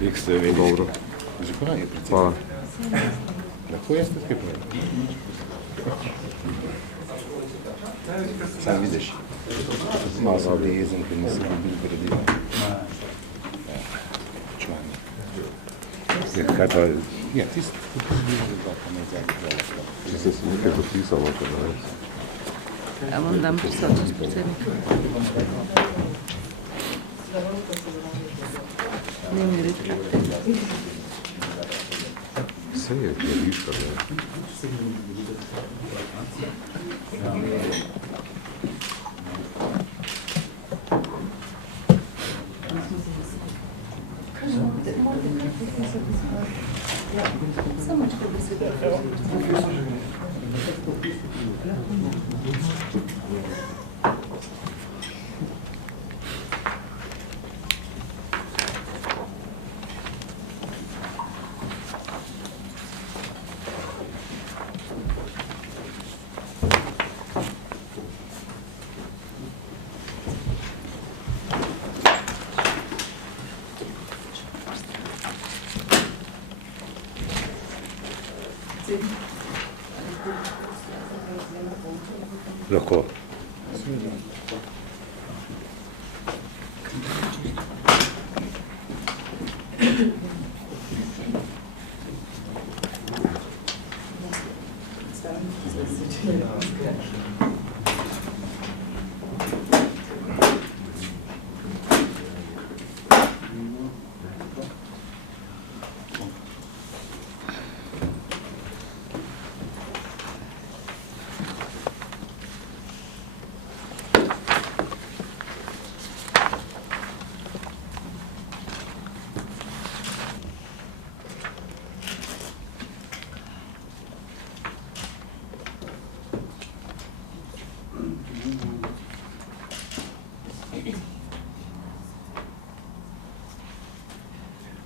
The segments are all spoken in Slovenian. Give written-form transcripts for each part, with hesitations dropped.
Vik ste vedeli. Dobro. Zakaj je predsednik? Hvala. Lahko jaz tukaj povem. Sam vidiš, malo sem bil jezen, ker nisem bil gradiva. Čvanje. Kaj pa, ja, tisti, ki je bil že dva, pa ne zadnji. Če se si nekaj zapisal, če ne vem. Ja vam dam prisotnost predsednika. Dnevni red. Vse je viška, ne? Samo če besedo. Lahko.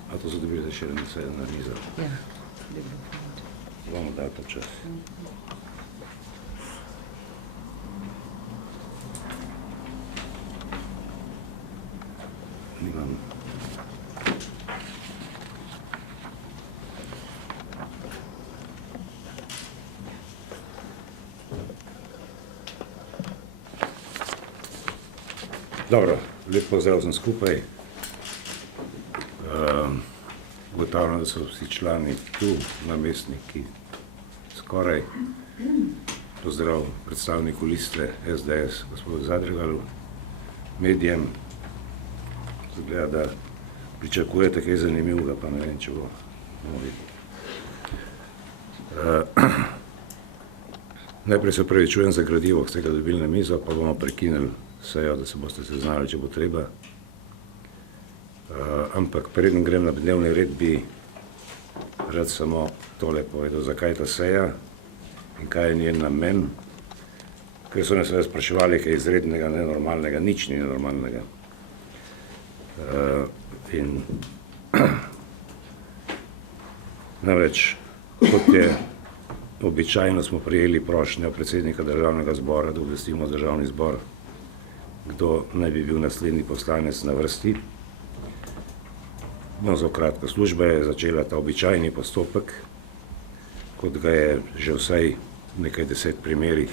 A to so dobili še na mizo? Ja. Bomo dali pa čas. Nimam. Dobro, lep pozdrav sem skupaj. Ugotavljam, da so vsi člani tu, namestniki skoraj. Pozdrav predstavniku liste SDS, gospodu Zadregalu, medijem. Zgleda, da pričakujete kaj zanimivega, pa ne vem, če bo videti. Najprej se opravičujem za gradivo, ki ste ga dobili na mizo, pa bomo prekinili sejo, da se boste seznali, če bo treba. Ampak preden grem na dnevni red, bi rad samo tole povedal, zakaj ta seja in kaj je njen namen, ker so nas spraševali kaj izrednega, nenormalnega, nič ni nenormalnega. In namreč, kot je običajno, smo prejeli prošnjo predsednika Državnega zbora, da obvestimo Državni zbor, kdo naj bi bil naslednji poslanec na vrsti. No, zelo kratko, služba je začela ta običajni postopek, kot ga je že vsaj nekaj 10 primerih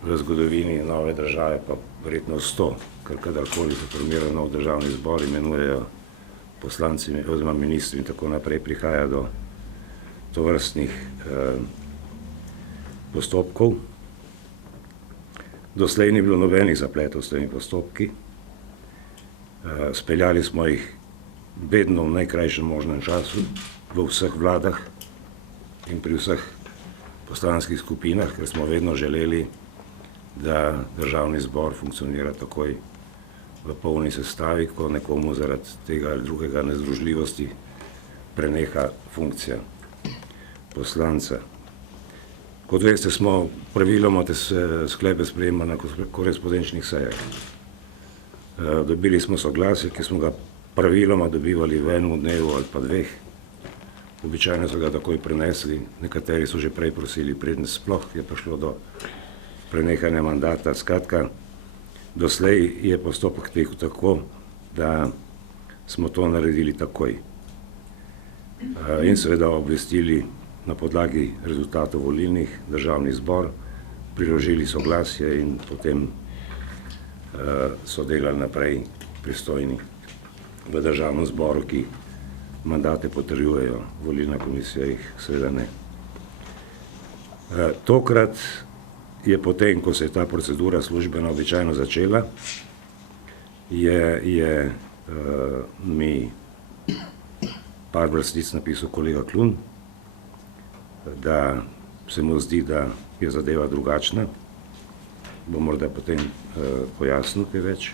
v zgodovini nove države, pa verjetno 100, ker kadarkoli se formira nov državni zbor, imenujejo poslanci oziroma ministri in tako naprej, prihaja do tovrstnih postopkov. Doslej ni bilo nobenih zapletov s temi postopki. Speljali smo jih vedno v najkrajšem možnem času, v vseh vladah in pri vseh poslanskih skupinah, ker smo vedno želeli, da Državni zbor funkcionira takoj v polni sestavi, ko nekomu zaradi tega ali drugega nezdružljivosti preneha funkcija poslanca. Kot veste, smo praviloma te sklepe sprejema na korespondenčnih sejah. Dobili smo soglasje, ki smo ga praviloma dobivali v enem dnevu ali pa dveh. Običajno so ga takoj prenesli, nekateri so že prej prosili, preden sploh je prišlo do prenehanja mandata. Skratka, doslej je postopek tekel tako, da smo to naredili takoj. in seveda obvestili na podlagi rezultatov volilnih državni zbor, priložili soglasje in potem so delali naprej pristojni v državnem zboru, ki mandate potrjujejo, volilna komisija jih seveda ne. Tokrat je potem, ko se je ta procedura službeno običajno začela, je mi par vrstic napisal kolega Klun, da se mu zdi, da je zadeva drugačna. Bom morda potem pojasnil kaj več.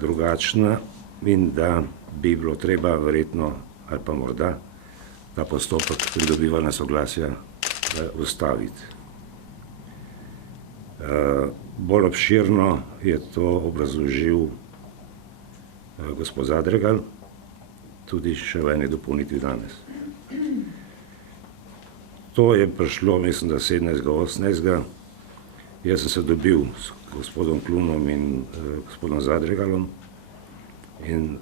Drugačna in da bi bilo treba verjetno, ali pa morda, ta postopek pridobivanja soglasja ustaviti. Bolj obširno je to obrazložil gospod Zadregal, tudi še v eni dopolnitvi danes. To je prišlo, mislim, da 17.18. Jaz sem se dobil s gospodom Klunom in gospodom Zadregalom in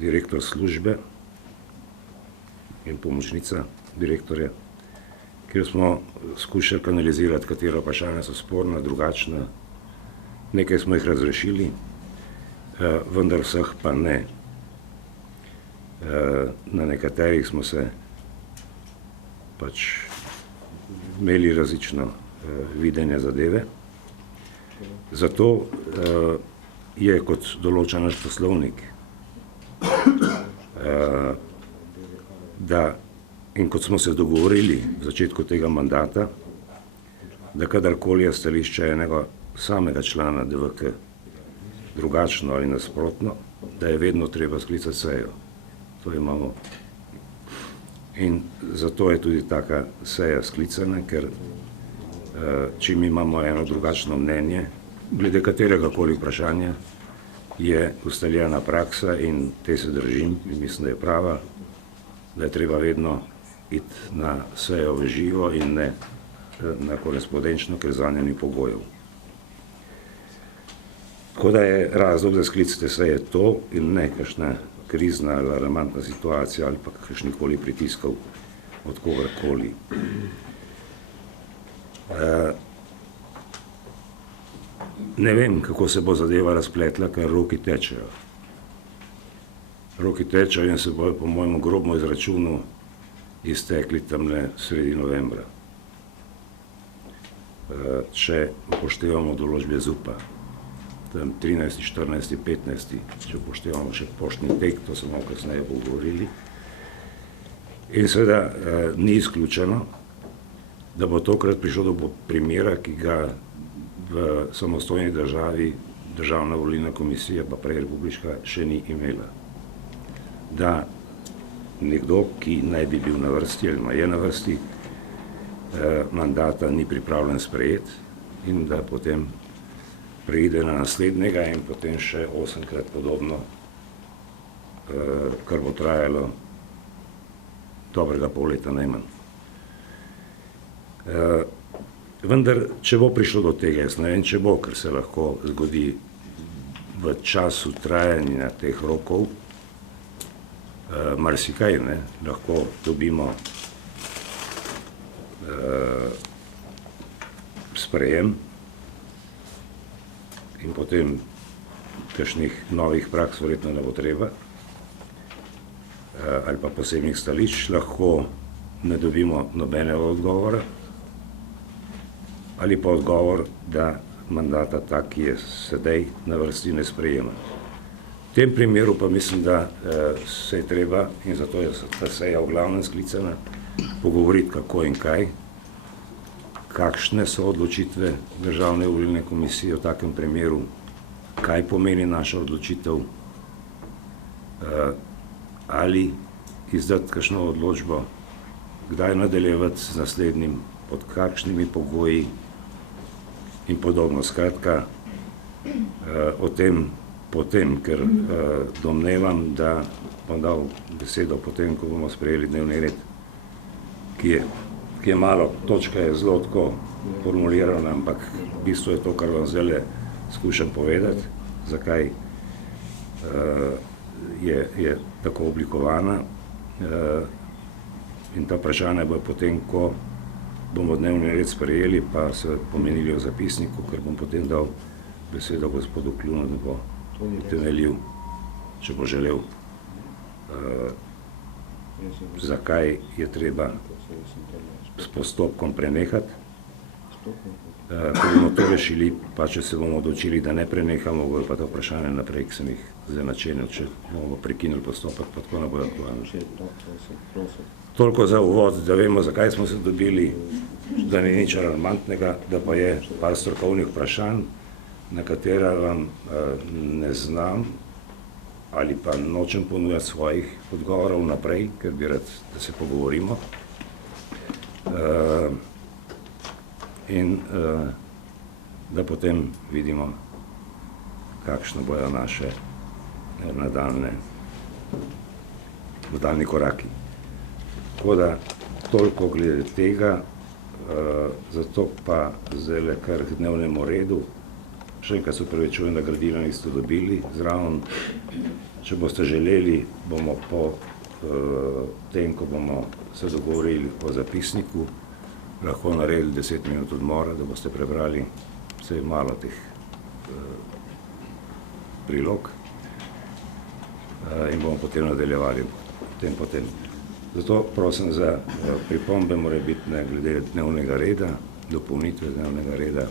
direktor službe in pomočnica direktorja, kjer smo skušali kanalizirati, katera vprašanja so sporna, drugačna. Nekaj smo jih razrešili, vendar vseh pa ne. Na nekaterih smo se pač imeli različno videnje zadeve. Zato je, kot določa naš poslovnik, da, in kot smo se dogovorili v začetku tega mandata, da kadarkoli je stališče enega samega člana DVK drugačno ali nasprotno, da je vedno treba sklicati sejo. To imamo. In zato je tudi taka seja sklicana, ker čim imamo eno drugačno mnenje, glede kateregakoli vprašanja, je ustaljena praksa in te se držim in mislim, da je prava, da je treba vedno iti na sejo v živo in ne na korespondenčno, ker zanje ni pogojev. Tako da je razlog za sklic te seje to in ne kakšna krizna, alarmantna situacija ali pa kakšnikoli pritiskov od kogarkoli. Ne vem, kako se bo zadeva razpletla, ker roki tečejo. Roki tečejo in se bojo po mojemu grobno izračunu iztekli tamle sredi novembra. Če upoštevamo določbe ZUP-a, tam 13., 14., 15., če upoštevamo še poštni tek, to se malo kasneje pogovorili. In seveda ni izključeno, da bo tokrat prišlo do primera, ki ga v samostojni državi Državna volilna komisija, pa prej republiška, še ni imela. Da nekdo, ki naj bi bil na vrsti ali je na vrsti, mandata ni pripravljen sprejeti in da potem preide na naslednjega in potem še 8-krat podobno, kar bo trajalo dobrega pol leta najmanj. Vendar, če bo prišlo do tega, jaz ne vem, če bo, ker se lahko zgodi v času trajanja teh rokov, marsikaj, ne, lahko dobimo sprejem in potem kakšnih novih praks verjetno ne bo treba, ali pa posebnih stališč, lahko ne dobimo nobenega odgovora, ali pa odgovor, da mandata tak, ki je sedaj na vrsti, ne sprejema. V tem primeru pa mislim, da se je treba, in zato je ta seja v glavnem sklicana, pogovoriti kako in kaj, kakšne so odločitve Državne volilne komisije v takem primeru, kaj pomeni naša odločitev, ali izdati kakšno odločbo, kdaj nadaljevati z naslednjim, pod kakšnimi pogoji in podobno. Skratka, o tem potem, ker domnevam, da bom dal besedo potem, ko bomo sprejeli dnevni red, ki je malo, točka je zelo tako formulirana, ampak v bistvu je to, kar vam zdajle skušam povedati, zakaj je tako oblikovana. in ta vprašanja bo potem, ko bomo dnevni red sprejeli, pa se pomenili v zapisniku, ker bom potem dal besedo gospodu Klunu, da bo utemeljil, če bo želel, zakaj je treba s postopkom prenehati. Ko bomo to rešili, pa če se bomo odločili, da ne prenehamo, bojo pa to vprašanje naprej, ki sem jih zdaj načenil, če bomo prekinili postopek, pa tako ne bojo aktualno. Toliko za uvod, da vemo, zakaj smo se dobili, da ni nič alarmantnega, da pa je par strokovnih vprašanj, na katera vam ne znam ali pa nočem ponujati svojih odgovorov naprej, ker bi rad, da se pogovorimo. In da potem vidimo, kakšne bojo naše nadaljni koraki. Tako da toliko glede tega, zato pa zdajle kar k dnevnemu redu. Še enkrat se opravičujem, da gradiva niste dobili zraven. Če boste želeli, bomo po tem, ko bomo se dogovorili o zapisniku, lahko naredili 10 minut odmora, da boste prebrali vsaj malo teh prilog in bomo potem nadaljevali potem. Zato prosim za pripombe morebitne glede dnevnega reda, dopolnitve dnevnega reda.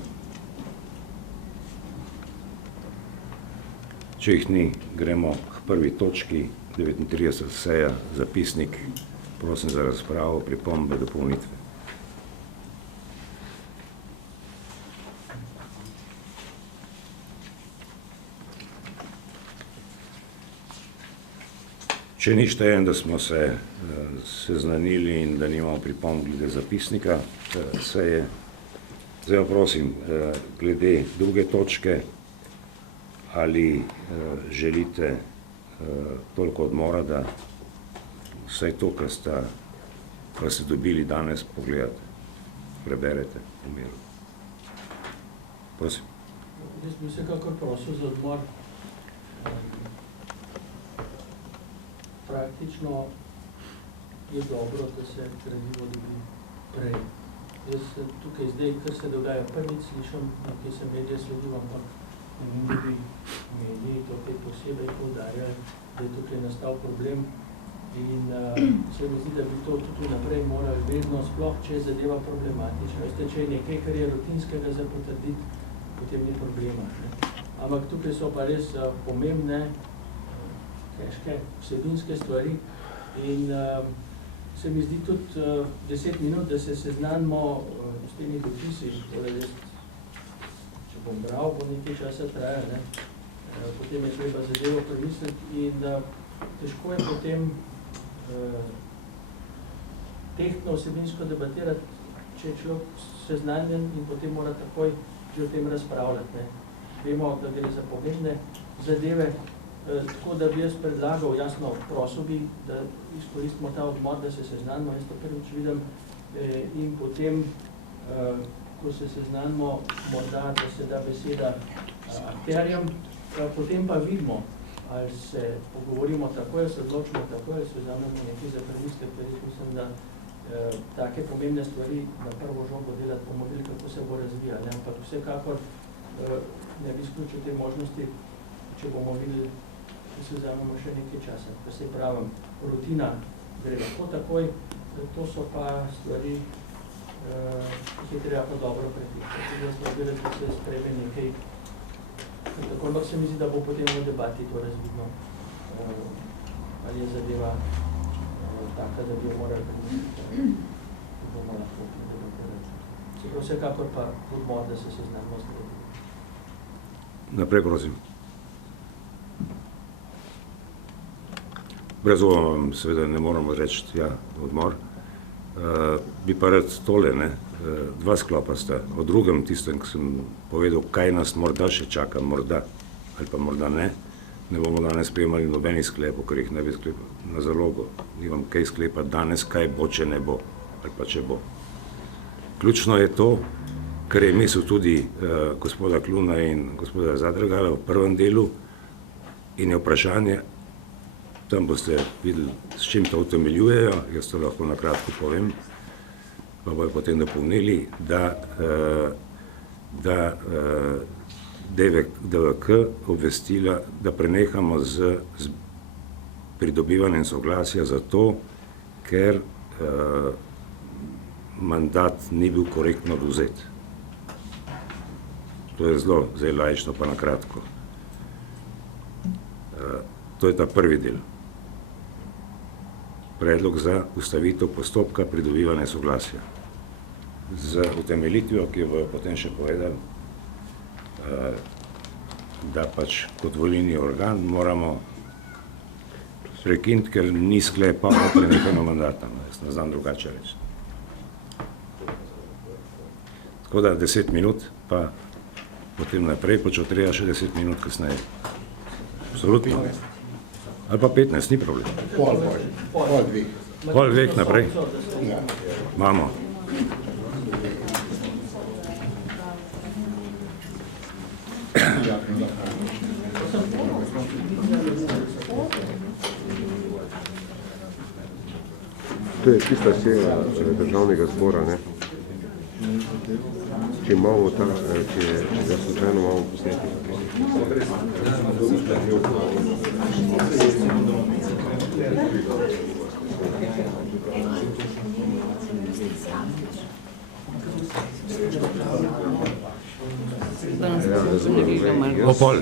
Če jih ni, gremo k prvi točki, 39. seja, zapisnik. Prosim za razpravo, pripombe, dopolnitve. Če ni štejem, da smo se seznanili in da nimamo pripomb glede zapisnika seje, zdaj prosim, glede druge točke, ali želite toliko odmora, da vsaj to, kar ste dobili danes, pogledate, preberete v miru. Prosim. Jaz bi vsekakor prosil za odmor. Praktično je dobro, da se gradivo dobi prej. Jaz tukaj zdaj, kar se dogaja prvič, slišam, nekaj se medije sledim, ampak ne vem, da bi mediji to kaj posebej poudarjali, da je tukaj nastal problem. In se mi zdi, da bi to tudi naprej morali vedno, sploh če je zadeva problematična. Veste, če je nekaj, kar je rutinskega za potrditi, potem ni problema. Ampak tukaj so pa res pomembne, težke, vsebinske stvari in se mi zdi tudi 10 minut, da se seznanimo s temi dopisi, torej če bom bral, bo nekaj časa traja, potem je treba zadevo premisliti in težko je potem tehtno vsebinsko debatirati, če je človek seznanjen in potem mora takoj že o tem razpravljati. Vemo, da gre za pomembne zadeve, tako da bi jaz predlagal, jasno, prosil bi, da izkoristimo ta odmor, da se seznanimo, jaz to prvič vidim, in potem, ko se seznanimo, morda, da se da beseda akterjem, potem pa vidimo, ali se pogovorimo takoj, ali se odločimo takoj, ali se vzamemo nekaj za premislek, ker jaz mislim, da take pomembne stvari na prvo žogo delati, bomo videli, kako se bo razvijali, ampak vsekakor ne bi izključil te možnosti, če bomo videli, da se vzamemo še nekaj časa. Pa se pravim, rutina gre lahko takoj, to so pa stvari, ki je treba pa dobro prepričati. Jaz smo videli, da se spreme nekaj, tako, ampak se mi zdi, da bo potem v debati to razvidno, ali je zadeva taka, da bi jo morali premisliti, da bomo lahko debatirali. Vsekakor pa odmor, da se seznanimo s tem. Naprej, prosim. Brez vam seveda ne moramo reči, ja, odmor. Bi pa rad tole, dva sklopa sta. O drugem, tistem, ki sem povedal, kaj nas morda še čaka, morda, ali pa morda ne bomo danes sprejemali nobenih sklepov, ker jih ne bi sklepal na zalogo. Nimam kaj sklepati danes, kaj bo, če ne bo, ali pa če bo. Ključno je to, kar je mislil tudi gospoda Kluna in gospoda Zadrgala v prvem delu, in je vprašanje, tam boste videli, s čim to utemeljujejo, jaz to lahko na kratko povem, pa bojo potem dopolnili, da DVK obvestila, da prenehamo z pridobivanjem soglasja zato, ker mandat ni bil korektno odvzet. To je zelo, zdaj laično pa na kratko. To je ta prvi del. Predlog za ustavitev postopka pridobivanja soglasja. Z utemeljitvijo, ki jo bojo potem še povedali, da pač kot volilni organ moramo prekiniti, ker ni sklepa o prenehanju mandata. Jaz ne znam drugače reči. Tako da 10 minut, pa potem naprej, pa če treba še 10 minut kasneje. Absolutno. Ali pa 15, ni problem. Pol dveh naprej. Imamo. To je tista seja državnega zbora, ne? Če imamo ta, če ga slučajno imamo posneti. O pol.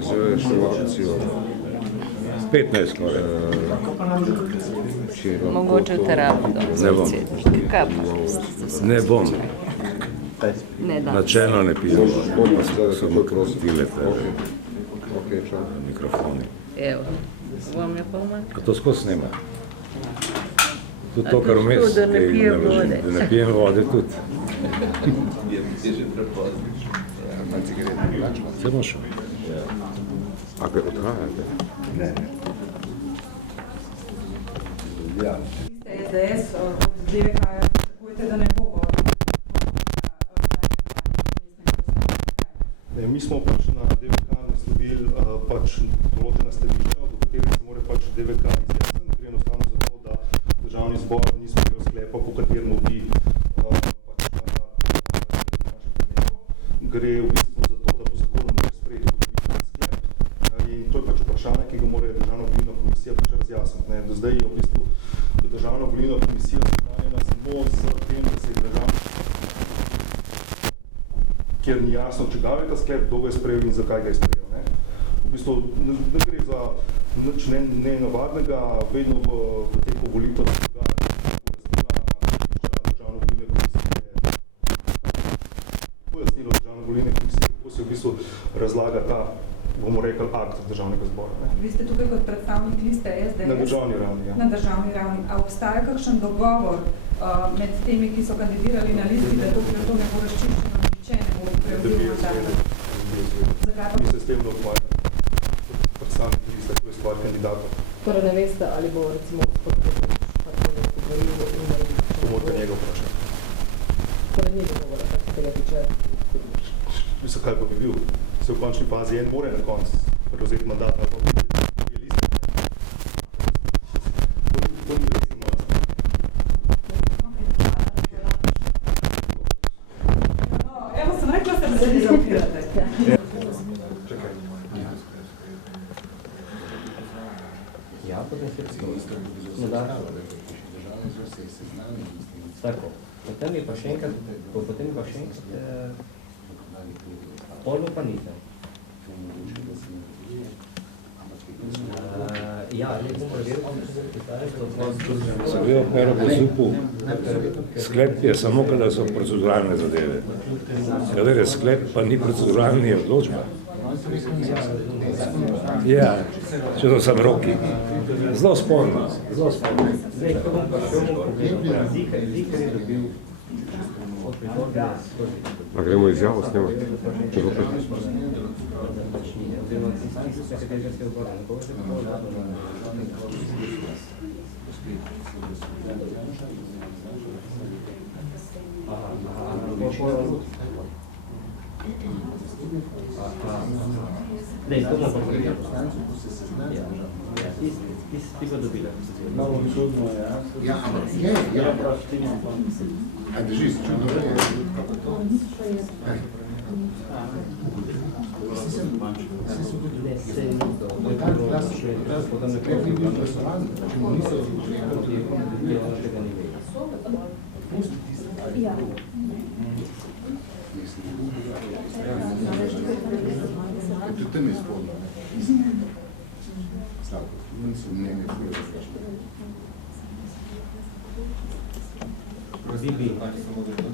Zdaj je še opcijo. 15 skoraj. Mogoče v terapijo. Ne bom. Ne bom. Ne da. Načelno ne pijem. Samo prostile čau. mikrofoni. Evo, vam je pa umaj. A to skozi snema? Tudi to, kar vmes. Da ne pijem vode. Da ne pijem vode tudi. Se boš šel? A kaj odhajate? Ne. SDS z DVK pričakujete, da ne bo govoril. Mi smo pač na DVK naslovili pač določena stališča, do katerih se mora pač DVK izjasniti, gre enostavno za to, da državni zbor ni sprejel sklepa, po katerem bi pač gre v bistvu za to, da po zakonu mora sprejeti sklep in to je pač vprašanje, ki ga mora Državna volilna komisija pač razjasniti. Do zdaj je v bistvu Državna volilna komisija seznanjena samo z tem, da se je kjer ni jasno, čigav je ta sklep, kdo ga je sprejel in zakaj ga je sprejel. Ne? V bistvu ne gre za nič nenavadnega, vedno v teku volitev pojasnilo Državne volilne komisije, kako se v bistvu razlaga ta, bomo rekli, akt Državnega zbora. Ne? Vi ste tukaj kot predstavnik liste SDS. Na državni ravni, ja. Na državni ravni. A obstaja kakšen dogovor med temi, ki so kandidirali na listi, da to ne bo razčiščeno, nihče ne bo prevzil mandat? Zakaj pa? Mi se s tem ne ukvarjamo. Predstavnik liste, to je stvar kandidatov. Torej ne veste, ali bo recimo spodobno Pomorite njega vprašati. Torej ni dogovora, kar se tega tiče. Mislim, kaj pa bi bil? Se v končni fazi en more na koncu prevzeti mandat, ali pa je liste. To ni resno mandat. Evo, sem rekla, da se ne zaupirate. Čakaj. Ja, potem se no da. Tako, potem je pa še enkrat, polno pa nisem. Ja, ne bom preveril, Sem bil pero po supu. Sklep je samo, kada so proceduralne zadeve. Kadar je sklep, pa ni proceduralni, je odločba. Ja, če to sam roki. Zelo sporno. Zdaj, ko bom pa šel pogledal, zikaj je dobil od prizorga skozi. A gremo izjavo snemati? Če bo Oziroma, tisti se katerega se odgovoril, ne boš se pa vlado na Dej, to bomo pa pogledali. Ki si ti ga dobila? Malo čudno je, ja. Ja, ampak je. A drži, čudno je. Tudi tam je spodno. Slavko, niso mnenje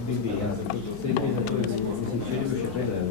Bibi, ja. Vse je bilo, mislim, če je bil še prej, da je ne,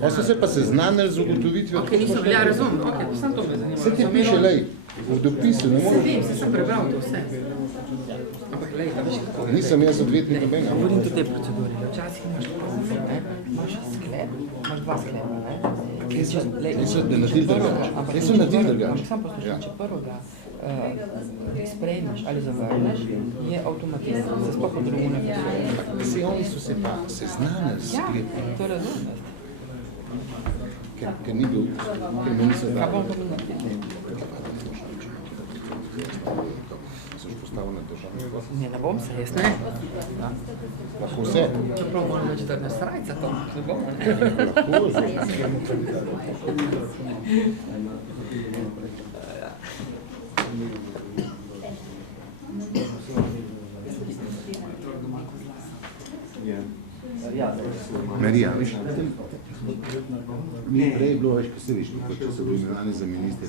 Pa so se pa seznanili z ugotovitvijo. Ok, nisem, ja, razumem, ok, samo to me zanima. Vse ti piše, lej, v dopisu, ne moreš. Vem, sem prebral to vse. Ampak, lej, da veš kako. Nisem jaz odvetnik nobenega. Govorim tudi te procedure. Včasih imaš ne? Imaš sklep, imaš dva sklepa, ne? Jaz so naredili drugače. Jaz so naredili drugače. Ampak sam poslušam, če prvega sprejmeš ali zavrneš, je avtomatizem. Se sploh po drugu ne poslušajo. Vsi oni so se pa seznanili s sklepom. Ja, to razumeš. Ker ni bil, ker mi niso dali. Kaj bom pa mi naredil? Se že postavil na državno? Ne bom se, jaz ne. Lahko vse. Čeprav moram reči, da ne srajca to, ne bom. Marija, viš, mi prej je bilo več posebej, če so bili imenovani za ministre.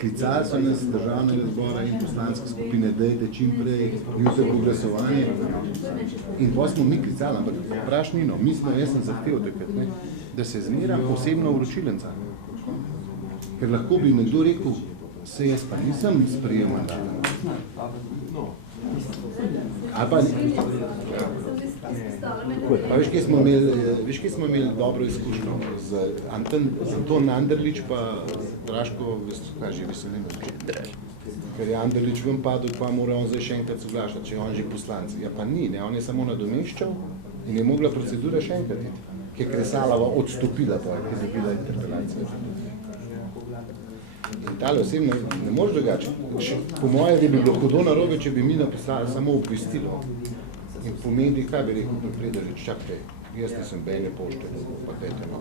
Klicali so nas državnega zbora in poslanske skupine, dajte čim prej, jutri bo glasovanje. In pa smo mi klicali, ampak vprašnino, jaz sem zahteval takrat, ne, da se zmera posebno vročilenca. Ker lahko bi nekdo rekel, se jaz pa nisem sprejel mandata. Ali pa pa veš, kje smo imeli dobro izkušnjo z Anton Anderlič pa Draško, kaj že Veselin. Ker je Anderlič ven padel, pa mora on zdaj še enkrat soglašati, če je on že poslanci. Ja pa ni, ne, on je samo nadomeščal in je mogla procedura še enkrat iti, ki je Kresalova odstopila, pa je dobila interpelacijo. In tale osebno ne moreš drugače. Po moje bi bilo hudo narobe, če bi mi napisali samo obvestilo. In po mediji, kaj bi rekel Predalič, čakaj, jaz nisem bejne pošte, pa dajte no.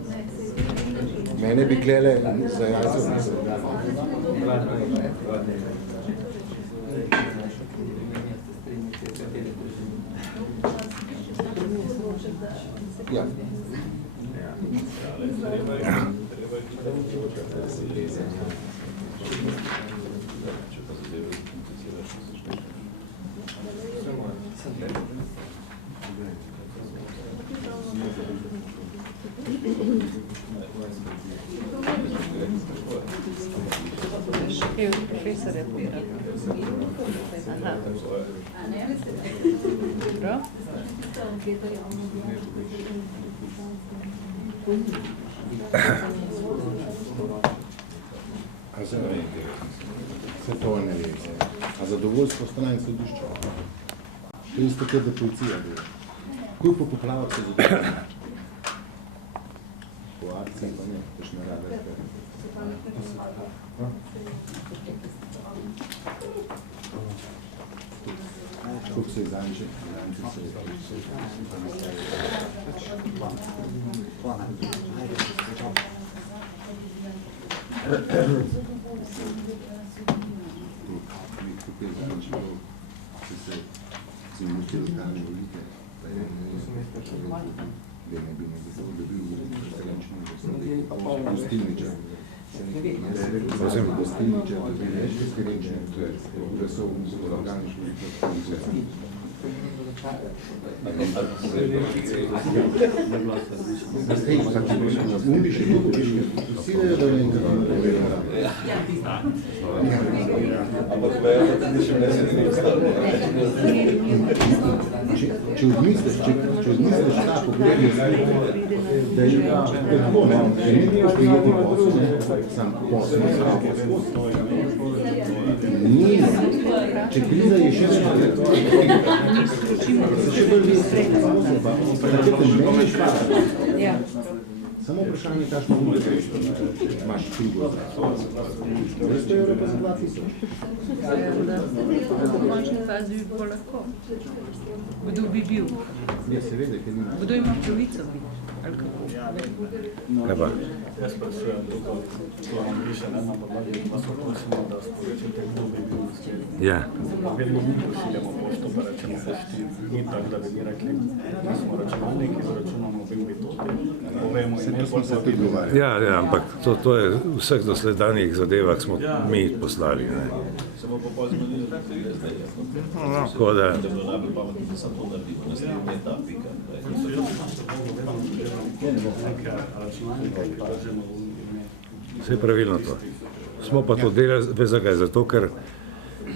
Mene bi klele za jazdo, nisem. Ja. Kaj od profesorja pira? Aha. Prav? A se ne vem, se to ne ve. A zadovoljstvo strani sodišča. To je isto, kot da policija bila. Kuj po poplavah se zadovoljstvo? Po akciji pa ne, tež ne rade. Kako se je zanče? se mi mušti lokalne volitve, pa je ne bi dobil gostilniča. Prosim? Gostilniča dobil referenčne glasov v lokalnih volitvah. Če odmisliš ta pogled, da je tako, sam posel, če kriza je še še bolj samo vprašanje, kakšno imaš krigo. 200 evrov pa za 2000. V končni fazi bi bilo lahko. Kdo bi bil? Ja, seveda, ker nima. Kdo ima pravico biti? Ali kako? Kaj pa? Jaz sprašujem tukaj, to vam piše, ne, na podlagi, vas prosimo, da sporočite, kdo bi bil naslednji. Ja. Vedno mi pošiljamo pošto, pa rečemo pošti, ni tako, da bi mi rekli, mi smo računalniki, izračunamo, bi to povemo in ne pogovarjali. Ja, ampak to je v vseh dosledanjih zadevah smo mi poslali. Ne. Se bo pa zgodilo tako, da je zdaj. Tako da... Vse je pravilno to. Smo pa to delali vezagaj zato, ker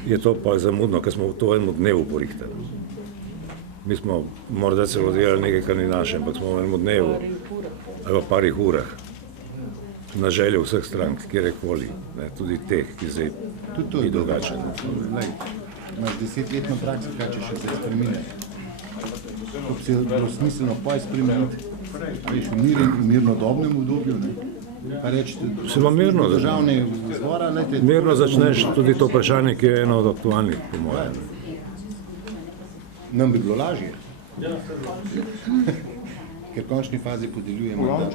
je to pa zamudno, ker smo to v enem dnevu porihtali. Mi smo morda celo delali nekaj, kar ni naše, ampak smo v enem dnevu ali v parih urah na željo vseh strank, kjerekoli, tudi teh, ki zdaj ni drugače. Imaš 10-letno prakso, kaj če še se spremine. Ko bi se bilo smiselno pa spremeniti, veš, v mirnodobnem obdobju, pa reči, državne zbora, mirno začneš tudi to vprašanje, ki je eno od aktualnih, po mojem. Nam bi bilo lažje, ker v končni fazi podeljujemo mandat.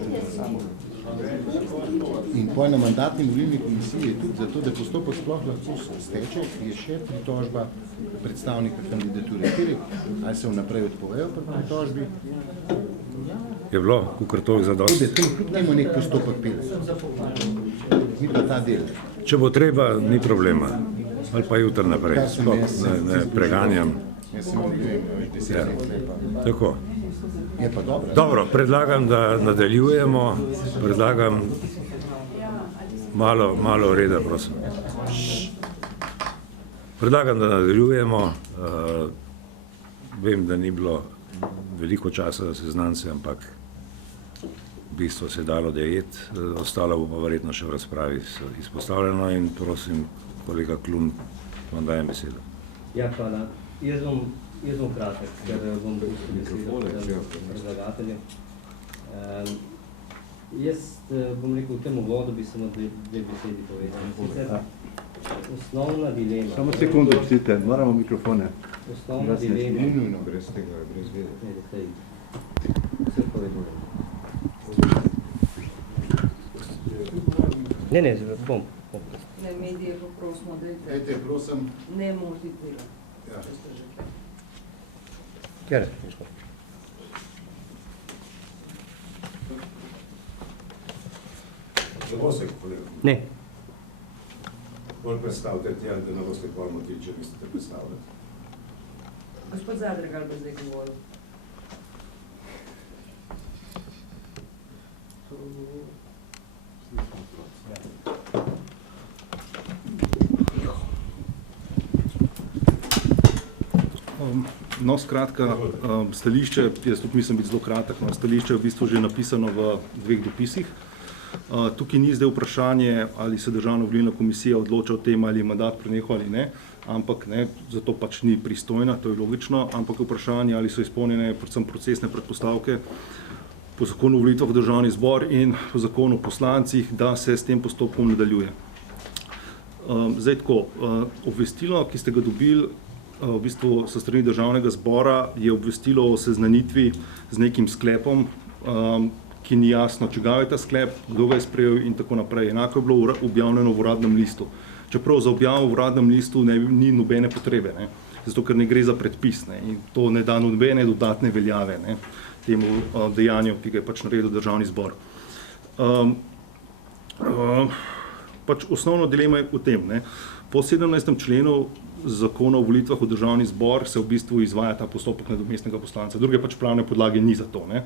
In na mandatni volilni komisiji je tudi zato, da postopek sploh lahko steče, je še pritožba predstavnika kandidature. Ali se vnaprej odpovejo pri pritožbi? Je bilo, kakor to za dosti. Dajmo nek postopek pele. Mi pa ta del. Če bo treba, ni problema. Ali pa jutri naprej. Ne preganjam. Jaz sem vem, 10 let. Tako. Je pa dobro. Dobro, predlagam, da nadaljujemo. Predlagam malo reda, prosim. Predlagam, da nadaljujemo. Vem, da ni bilo veliko časa za seznance, ampak v bistvu se je dalo dejeti. Ostalo bo pa verjetno še v razpravi izpostavljeno in prosim, kolega Klun, vam dajem besedo. Ja, hvala. Jaz bom kratek, ker bom besedo predlagateljem. Jaz bom rekel, v tem uvodu bi samo dve besedi povedal. Osnovna dilema... Samo sekundo, pustite, moramo mikrofone. Osnovna dilema... Ni nujno, brez tega, brez vede. Vse povedujem. Ne, bom. Ne, medije poprosimo, dajte, prosim. Ne možni tega. Ja. Kjer? Ne boste, kolega? Ne. Bolj predstavite tja, da ne boste pol motil, če mislite predstavljati. Gospod Zadregal bo zdaj govoril. No, skratka, stališče, jaz tudi mislim biti zelo kratek, no, stališče je v bistvu že napisano v 2 dopisih. Tukaj ni zdaj vprašanje, ali se Državna volilna komisija odloča o tem, ali je mandat prenehal ali ne, ampak ne, zato pač ni pristojna, to je logično, ampak vprašanje, ali so izpolnjene predvsem procesne predpostavke po zakonu o volitvah v Državni zbor in po zakonu o poslancih, da se s tem postopkom nadaljuje. Zdaj tako, obvestilo, ki ste ga dobili, v bistvu so strani Državnega zbora, je obvestilo o seznanitvi z nekim sklepom, ki ni jasno, čigav je ta sklep, kdo ga je sprejel in tako naprej. Enako je bilo objavljeno v Uradnem listu. Čeprav za objavo v Uradnem listu ni nobene potrebe. Ne. zato ker ne gre za predpis, ne, in to ne da nobene dodatne veljave, ne, temu dejanju, ki ga je pač naredil Državni zbor. Pač osnovna dilema je v tem, ne, po 17. členu Zakona o volitvah v Državni zbor se v bistvu izvaja ta postopek nadomestnega poslanca, druge pač pravne podlage ni za to, ne.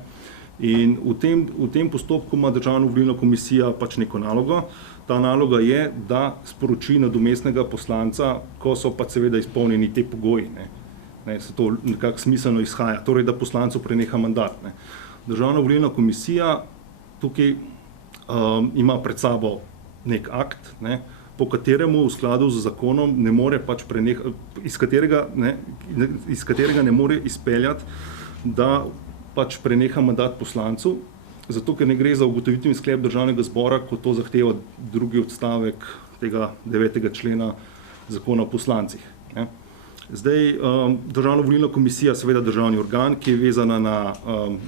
In v tem postopku ima Državna volilna komisija pač neko nalogo. Ta naloga je, da sporoči nadomestnega poslanca, ko so pač seveda izpolnjeni te pogoji, ne, se to nekako smiselno izhaja, torej da poslancu preneha mandat, ne. Državna volilna komisija tukaj ima pred sabo nek akt, ne, po kateremu v skladu z zakonom ne more pač iz katerega ne more izpeljati, da pač preneha mandat poslancu, zato ker ne gre za ugotovitveni sklep Državnega zbora, kot to zahteva drugi odstavek tega 9. člena Zakona o poslancih, ne. Zdaj, Državna volilna komisija, seveda državni organ, ki je vezana na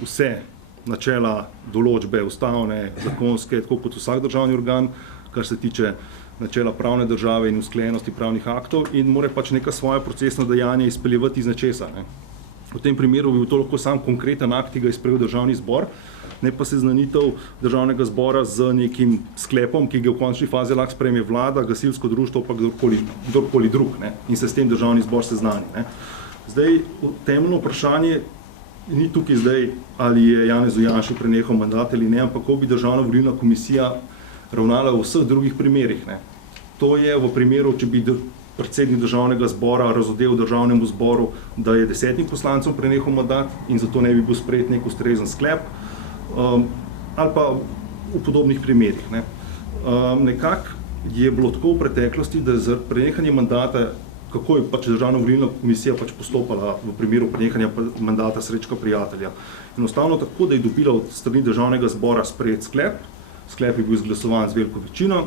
vse načela, določbe, ustavne, zakonske, tako kot vsak državni organ, kar se tiče načela pravne države in usklajenosti pravnih aktov, in mora pač neka svoja procesna dejanja izpeljevati iz nečesa, ne. V tem primeru bi bil to lahko sam konkreten akt, ki ga je sprejel Državni zbor, ne pa seznanitev Državnega zbora z nekim sklepom, ki ga v končni fazi lahko sprejme vlada, gasilsko društvo pa kdorkoli drug, ne, in se s tem Državni zbor seznani, ne. Zdaj, temeljno vprašanje ni tukaj zdaj, ali je Janezu Janši prenehal mandat ali ne, ampak kako bi Državna volilna komisija ravnala v vseh drugih primerih, ne. To je v primeru, če bi predsednik Državnega zbora razodel Državnemu zboru, da je 10 poslancem prenehal mandat in zato ne bi bil sprejet nek ustrezen sklep, ali pa v podobnih primerih, ne. Nekako je bilo tako v preteklosti, da za prenehanje mandata, kako je pač Državna volilna komisija pač postopala v primeru prenehanja mandata Srečka Prijatelja. Enostavno tako, da je dobila od strani Državnega zbora sprejet sklep, sklep je bil izglasovan z veliko večino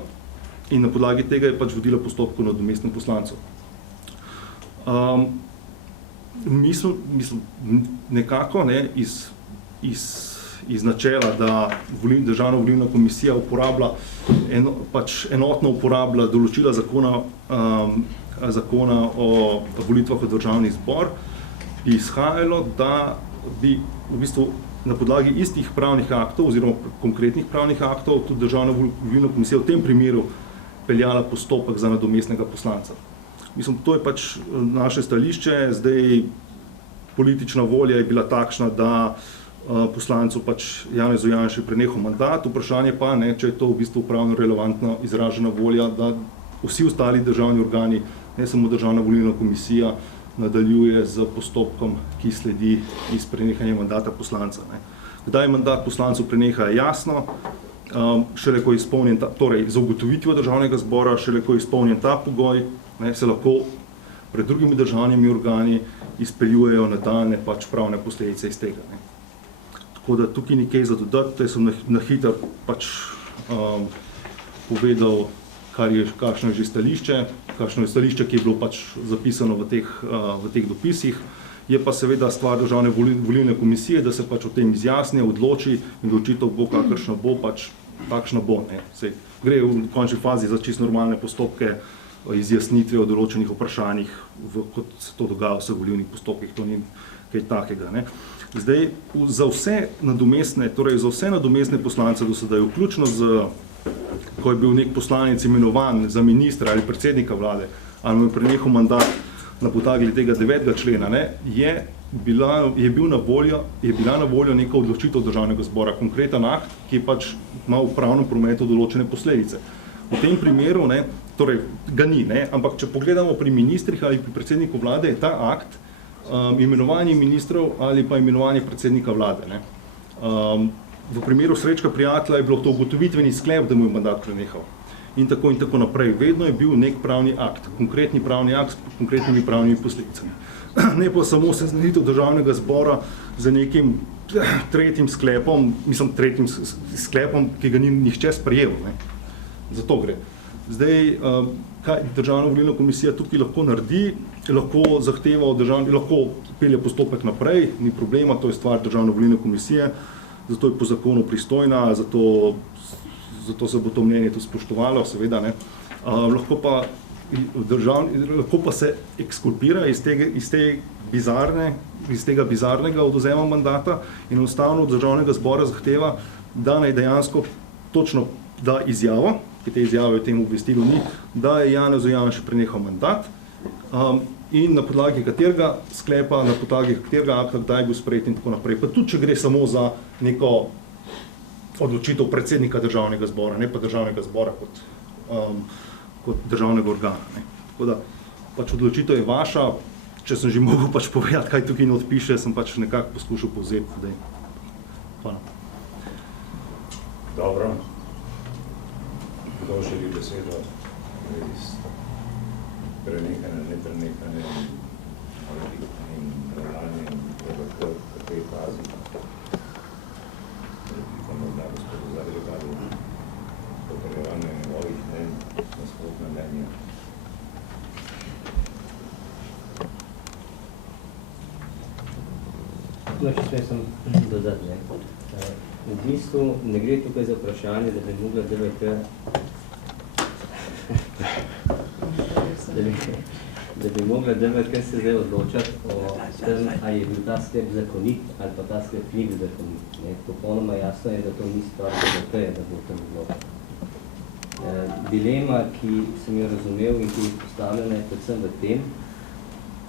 in na podlagi tega je pač vodila postopku nadomestnih poslancev. Mislim, nekako, ne, iz načela, da Državna volilna komisija uporablja, pač enotno uporablja določila zakona o volitvah v Državni zbor, bi izhajalo, da bi v bistvu na podlagi istih pravnih aktov oziroma konkretnih pravnih aktov tudi Državna volilna komisija v tem primeru peljala postopek za nadomestnega poslanca. Mislim, to je pač naše stališče, zdaj politična volja je bila takšna, da poslancu pač Janezu Janši prenehal mandat, vprašanje pa, ne, če je to v bistvu pravno relevantno izražena volja, da vsi ostali državni organi, ne samo Državna volilna komisija, nadaljuje z postopkom, ki sledi iz prenehanja mandata poslanca, ne. Kdaj mandat poslancu preneha, je jasno, šele ko je izpolnjen torej z ugotovitvijo Državnega zbora, šele ko je izpolnjen ta pogoj, ne, se lahko pred drugimi državnimi organi izpeljujejo nadaljnje pač pravne posledice iz tega, ne. Tako da tukaj ni kaj za dodati, sem na hitro pač povedal, kakšno je že stališče, kakšno je stališče, ki je bilo pač zapisano v teh dopisih. Je pa seveda stvar Državne volilne komisije, da se pač o tem izjasni, odloči in odločitev bo, kakršna bo, pač takšna bo, ne. Sej gre v končni fazi za čisto normalne postopke izjasnitve o določenih vprašanjih, kot se to dogaja v vseh volilnih postopkih, to ni kaj takega, ne. Zdaj, za vse nadomestne poslance do sedaj, vključno ko je bil nek poslanec imenovan za ministra ali predsednika vlade, ali mu je prenehal mandat na podlagi tega 9. člena, ne, je bila na voljo neka odločitev Državnega zbora, konkreten akt, ki pač ima v pravnem prometu določene posledice. V tem primeru, ne, torej ga ni, ne, ampak če pogledamo pri ministrih ali pri predsedniku vlade, je ta akt imenovanje ministrov ali pa imenovanje predsednika vlade, ne. V primeru Srečka Prijatelja je bilo to ugotovitveni sklep, da mu je mandat prenehal. In tako naprej. Vedno je bil nek pravni akt, konkretni pravni akt s konkretnimi pravnimi posledicami. Ne pa samo seznanitev Državnega zbora z nekim tretjim sklepom, ki ga ni nihče sprejel, ne. Za to gre. Zdaj, kaj Državna volilna komisija tukaj lahko naredi, lahko zahteva lahko pelje postopek naprej, ni problema, to je stvar Državne volilne komisije, zato je po zakonu pristojna, zato se bo to mnenje tudi spoštovalo, seveda, ne. Lahko pa lahko pa se ekskulpira iz tega bizarnega odvzema mandata in enostavno od državnega zbora zahteva, da naj dejansko točno da izjavo, ki te izjave v tem obvestilu ni, da je Janezu Janši prenehal mandat in na podlagi katerega sklepa, na podlagi katerega akta, kdaj bo sprejet in tako naprej. Pa tudi, če gre samo za neko odločitev predsednika državnega zbora, ne pa državnega zbora kot državnega organa. Ne. Tako da, pač odločitev je vaša, če sem že mogel pač povedati, kaj tukaj not piše, sem pač nekako poskušal povzeti. Hvala. Dobro. Kdo želi besedo iz prenehanja, neprenehanja in ravnanja in v tej fazi? Morda gospodu Zadrigalu, potrjevanje njegovih mnenj, nasprotna mnenja. Če sem dodati, v bistvu ne gre tukaj za vprašanje, da bi mogla DVK da bi mogla DVK se zdaj odločati o tem, ali je bil ta sklep zakonit ali pa ta sklep ni bil zakonit. Popolnoma jasno je, da to ni stvar DVK, da bo tam odločil. Dilema, ki sem jo razumel in ki je postavljena, je predvsem v tem,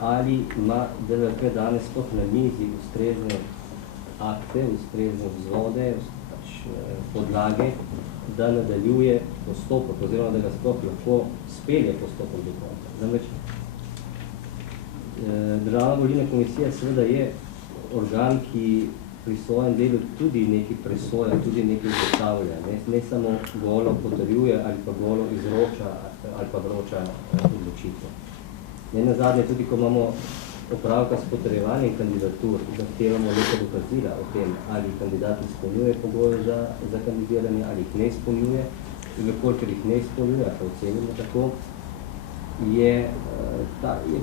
ali ima DVK danes sploh na mizi ustrezne akte, ustrezne vzvode, podlage, da nadaljuje postopek, oziroma da ga sploh lahko spelje postopek do konca. Namreč, Državna volilna komisija seveda je organ, ki pri svojem delu tudi nekaj presoja, tudi nekaj ugotavlja, ne samo golo potrjuje ali pa golo izroča ali pa vroča odločitev. Nenazadnje tudi, ko imamo opravka s potrjevanjem kandidatur, zahtevamo neka dokazila o tem, ali kandidat izpolnjuje pogoje za kandidiranje, ali jih ne izpolnjuje, in kolikor jih ne izpolnjuje, pa ocenimo tako, je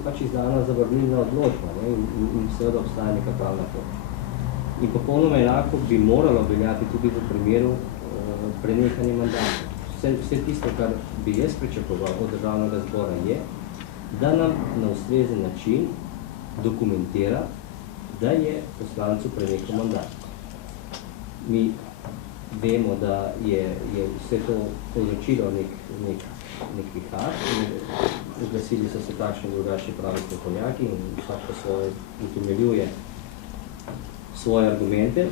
pač izdana zavrnilna odločba in seveda obstaja neka pravna pot. In popolnoma enako bi moralo veljati tudi v primeru prenehanja mandata. Vse tisto, kar bi jaz pričakoval od državnega zbora, je, da nam na ustrezen način dokumentira, da je poslancu prenehal mandat. Mi vemo, da je vse to povzročilo nek vihar, oglasili so se takšni drugačni pravi strokovnjaki in vsak po svoje utemeljuje svoje argumente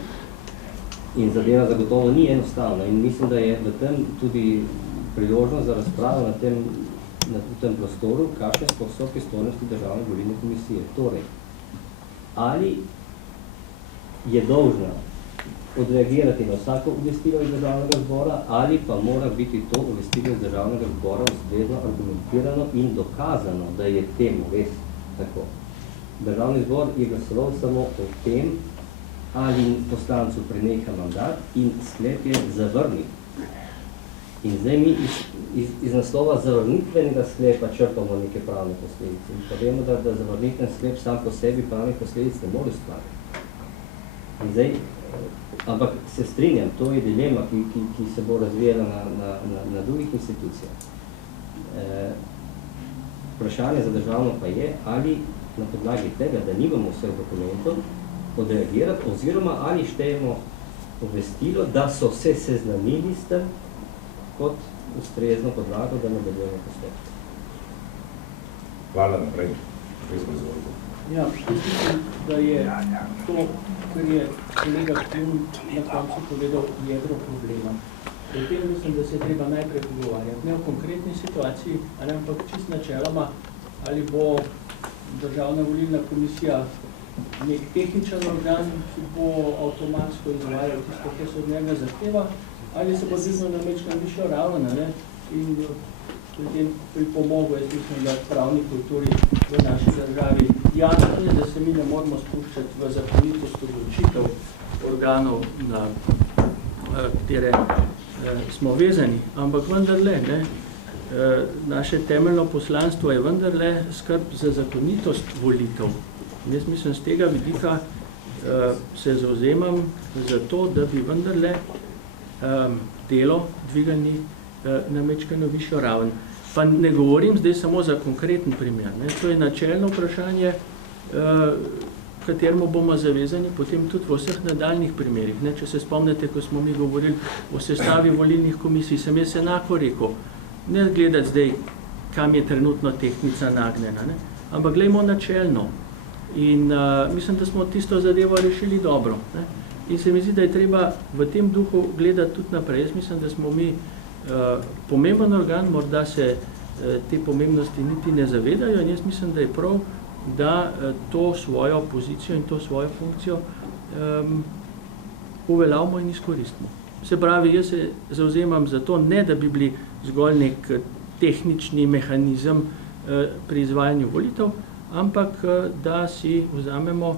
in zadeva zagotovo ni enostavna in mislim, da je v tem tudi priložnost za razpravo na tem prostoru, kakšne so pristojnosti Državne volilne komisije. Torej, ali je dolžna odreagirati na vsako obvestilo iz Državnega zbora, ali pa mora biti to obvestilo iz Državnega zbora ustrezno argumentirano in dokazano, da je temu res tako. Državni zbor je glasoval samo o tem, ali poslancu preneha mandat in sklep je zavrnil. In zdaj mi iz naslova zavrnitvenega sklepa črpamo neke pravne posledice. In pa vemo, da zavrnitven sklep sam po sebi pravnih posledic ne more stvariti. In zdaj, ampak se strinjam, to je dilema, ki se bo razvijala na drugih institucijah. Vprašanje za državno pa je, ali na podlagi tega, da nimamo vseh dokumentov, odreagirati, oziroma ali štejemo obvestilo, da so se seznanili s tem kot ustrezno podlago, da nadaljujemo postopek. Hvala naprej. Ja, mislim, da je to, kar je kolega Klun na koncu povedal, jedro problema. Pri tem mislim, da se treba najprej pogovarjati, ne v konkretni situaciji, ampak čist načeloma, ali bo Državna volilna komisija nek tehničen organ, ki bo avtomatsko izvajal tisto, kar se od njega zahteva, ali se bo zizno na mečkam višjo raven, in pri tem pripomogel, jaz mislim, da pravni kulturi v naši državi jasno je, da se mi ne moramo spuščati v zakonitost odločitev organov, na katere smo vezani, ampak vendarle, naše temeljno poslanstvo je vendarle skrb za zakonitost volitev. Jaz mislim, z tega vidika se zavzemam za to, da bi vendarle delo dvigali na mečkano višjo raven. Pa ne govorim zdaj samo za konkreten primer. Ne. To je načelno vprašanje, kateremu bomo zavezani potem tudi v vseh nadaljnih primerih. Ne. Če se spomnite, ko smo mi govorili o sestavi volilnih komisij, sem jaz enako rekel, ne gledati zdaj, kam je trenutno tehtnica nagnjena, ne. Ampak gledamo načelno. In mislim, da smo tisto zadevo rešili dobro. Ne. In se mi zdi, da je treba v tem duhu gledati tudi naprej. Jaz mislim, da smo mi pomemben organ, morda se te pomembnosti niti ne zavedajo in jaz mislim, da je prav, da to svojo pozicijo in to svojo funkcijo uveljavimo in izkoristimo. Se pravi, jaz se zavzemam za to, ne da bi bili zgolj nek tehnični mehanizem pri izvajanju volitev, ampak da si vzamemo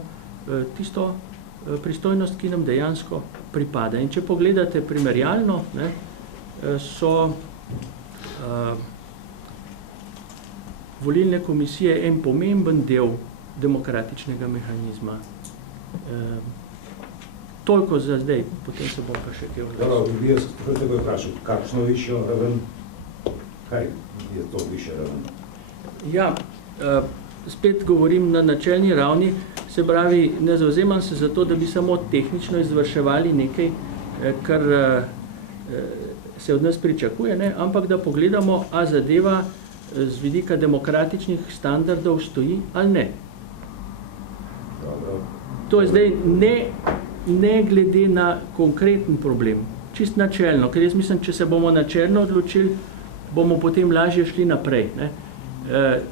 tisto pristojnost, ki nam dejansko pripada. In če pogledate primerjalno, ne, so volilne komisije en pomemben del demokratičnega mehanizma. Toliko za zdaj, potem se bom pa še kaj odlasil. Jaz tako te bo vprašal, kakšno višjo raven? Kaj je to višja raven? Ja, spet govorim na načelni ravni, se pravi, ne zavzemam se za to, da bi samo tehnično izvrševali nekaj, kar se od nas pričakuje, ne? Ampak da pogledamo, a zadeva z vidika demokratičnih standardov stoji ali ne. Dobro. To je zdaj ne glede na konkreten problem, čist načelno, ker jaz mislim, če se bomo načelno odločili, bomo potem lažje šli naprej. Ne?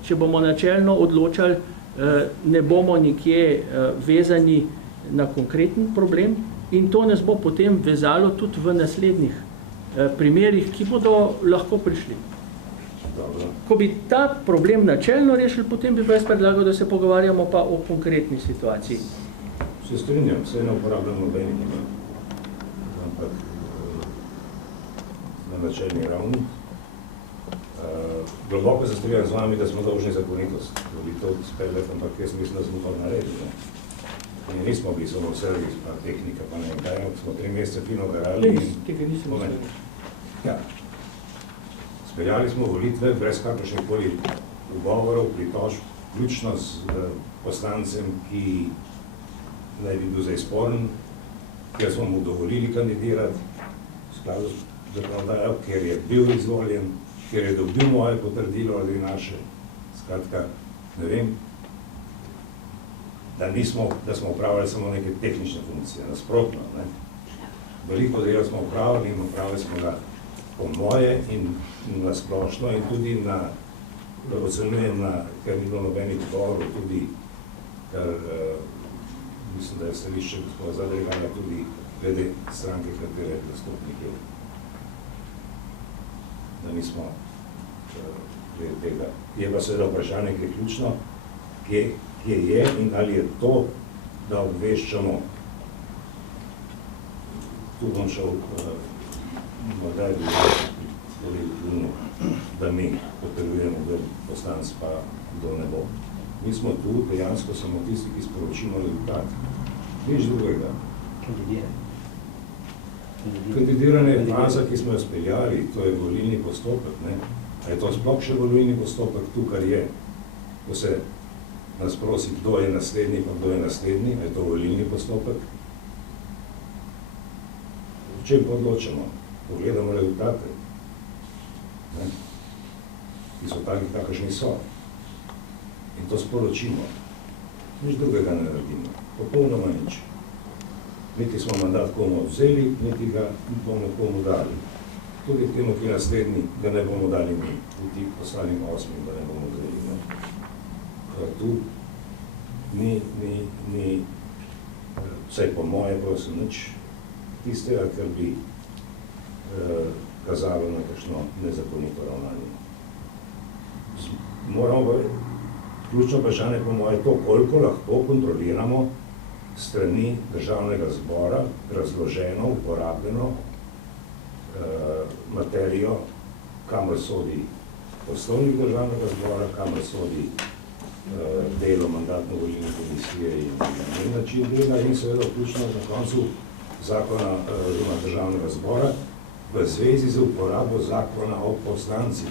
Če bomo načelno odločali, ne bomo nikje vezani na konkreten problem in to nas bo potem vezalo tudi v naslednjih primerih, ki bodo lahko prišli. Dobro. Ko bi ta problem načelno rešili, potem bi jaz predlagal, da se pogovarjamo pa o konkretni situaciji. Se strinjam, se ne uporabljamo nobenih, ampak na načelni ravni. Globoko se strinjam z vami, da smo dolžni zakonitost volitev speljati, ampak jaz mislim, da smo to naredili. In nismo bili samo servis, pa tehnika, pa ne kaj, smo 3 mesece fino garali. Tega nismo ja. Speljali smo volitve brez kakršnekoli ugovorov, pritožb, vključno z poslancem, ki naj bi bil zdaj sporen, ker smo mu dovolili kandidirati v skladu z zakonodajo, ker je bil izvoljen, ker je dobil moje potrdilo ali naše. Skratka, ne vem, da smo upravljali samo neke tehnične funkcije, nasprotno. Ne? Veliko dela smo upravljali in upravljali smo ga po moje in na splošno in tudi na, ocenjujem, ker ni bilo nobenih govorov, tudi, ker mislim, da je stališče gospoda Zadrigana tudi glede stranke, katere zastopnik je. Da nismo glede tega. Je pa seveda vprašanje, ki je ključno, kje je in ali je to, da obveščamo, tu bom šel morda da mi potrebujemo, da poslanc pa kdo ne bo. Mi smo tu dejansko samo tisti, ki sporočimo rezultat. Nič drugega. Kandidiranje je faza, ki smo jo speljali, to je volilni postopek. Ne? A je to sploh še volilni postopek tu, kar je? Ko se nas prosi, kdo je naslednji, pa kdo je naslednji, a je to volilni postopek? V čem podločamo? Pogledamo rezultate, ne? Ki so taki, kakršni so. In to sporočimo. Nič drugega ne naredimo. Popolnoma nič. Niti smo mandat komu vzeli, niti ga bomo komu dali. Tudi temu, ki naslednji, ga ne bomo dali mi, niti ostalim 8, da ne bomo dali. Ne? Tu ni, vsaj po moje, prosim, nič tistega, kar bi kazalo na kakšno nezakonito ravnanje. Moramo pa, ključno vprašanje po moje to, koliko lahko kontroliramo strani državnega zbora razloženo, uporabljeno materijo, kamor sodi poslovnik državnega zbora, kamor sodi delo mandatno-volilne komisije in na način dela in seveda vključno na koncu zakona državnega zbora v zvezi z uporabo zakona o poslancih.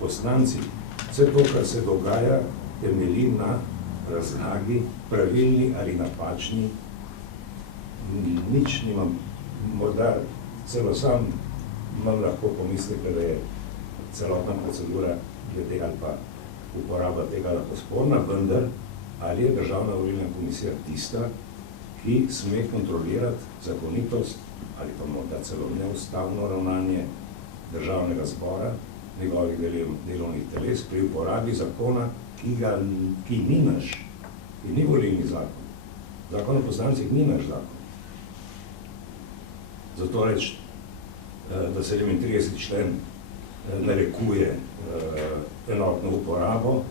poslanci, vse to, kar se dogaja, temelji na razlagi, pravilni ali napačni, nič nimam, morda celo sam imam lahko pomisleke, da je celotna procedura glede ali pa uporaba tega lahko sporna, vendar ali je Državna volilna komisija tista, ki sme kontrolirati zakonitost ali pa morda celo neustavno ravnanje Državnega zbora, njegovih delovnih teles pri uporabi zakona, ki ni naš, ki ni volilni zakon. Zakon o poslancih ni naš zakon. Zato reči, da 37. člen narekuje enotno uporabo,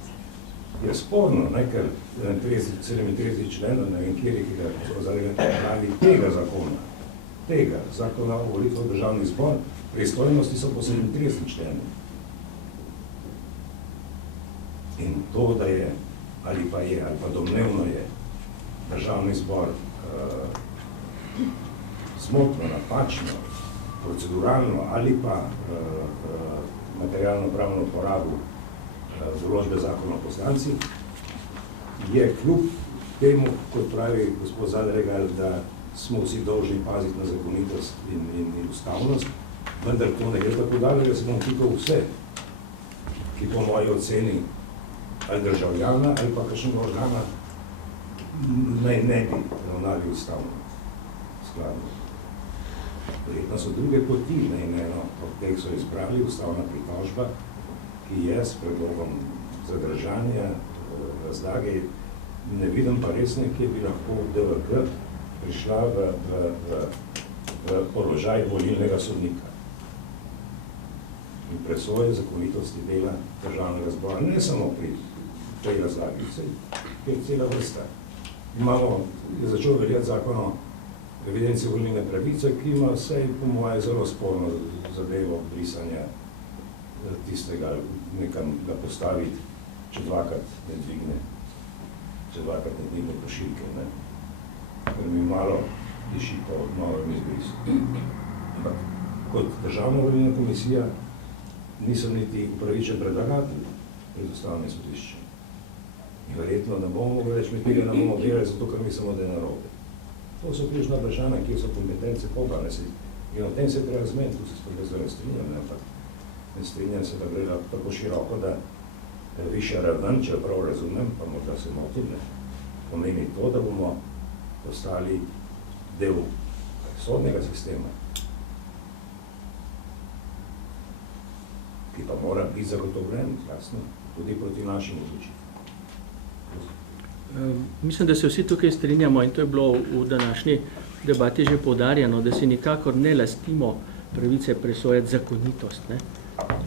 je sporno, ker 37. člen, ne vem kjer, ki ga pravi tega zakona o volitvah v Državni zbor, pristojnosti so po 37. členu. In to, da je, ali pa domnevno je Državni zbor zmotno, napačno, proceduralno ali pa materialno-pravno uporabu določbe zakona o poslancih, je kljub temu, kot pravi gospod Zadregal, da smo vsi dolžni paziti na zakonitost in ustavnost, vendar to ne gre tako dalje, da se bom tikal vse, ki po moji oceni ali državljana ali pa kakšnega organa naj ne bi ravnali ustavno skladno. Verjetno so druge poti, eno od teh so izbrali ustavna pritožba, ki je s predlogom zadržanja razlage, ne vidim pa res nekje bi lahko DVK prišla v položaj volilnega sodnika in presoje zakonitosti dela Državnega zbora, ne samo pri tej razlagi, ker cela vrsta. Je začel veljati zakon o evidenci volilne pravice, ki ima vse, po moje, zelo sporno zadevo brisanja tistega, nekam ga postaviti, če dvakrat ne dvigne pošiljke, ker mi malo diši po novem izbrisu. Ampak kot Državna volilna komisija nisem niti upravičen predlagatelj pred Ustavnim sodiščem. In verjetno ne bomo mogli reči, mi tega ne bomo delali, zato ker mislimo, da je narobe. To so ključna vprašanja, kje so kompetence koga. In o tem se treba zmeniti, tu se s profesorjem ne strinjam, ampak ne strinjam se, da gre tako široko, da višja raven, če prav razumem, pa morda se motim, pomeni to, da bomo postali del sodnega sistema, ki pa mora biti zagotovljen, jasno, tudi proti našim odločitvam. Mislim, da se vsi tukaj strinjamo in to je bilo v današnji debati že poudarjeno, da si nikakor ne lastimo pravice presojati zakonitost.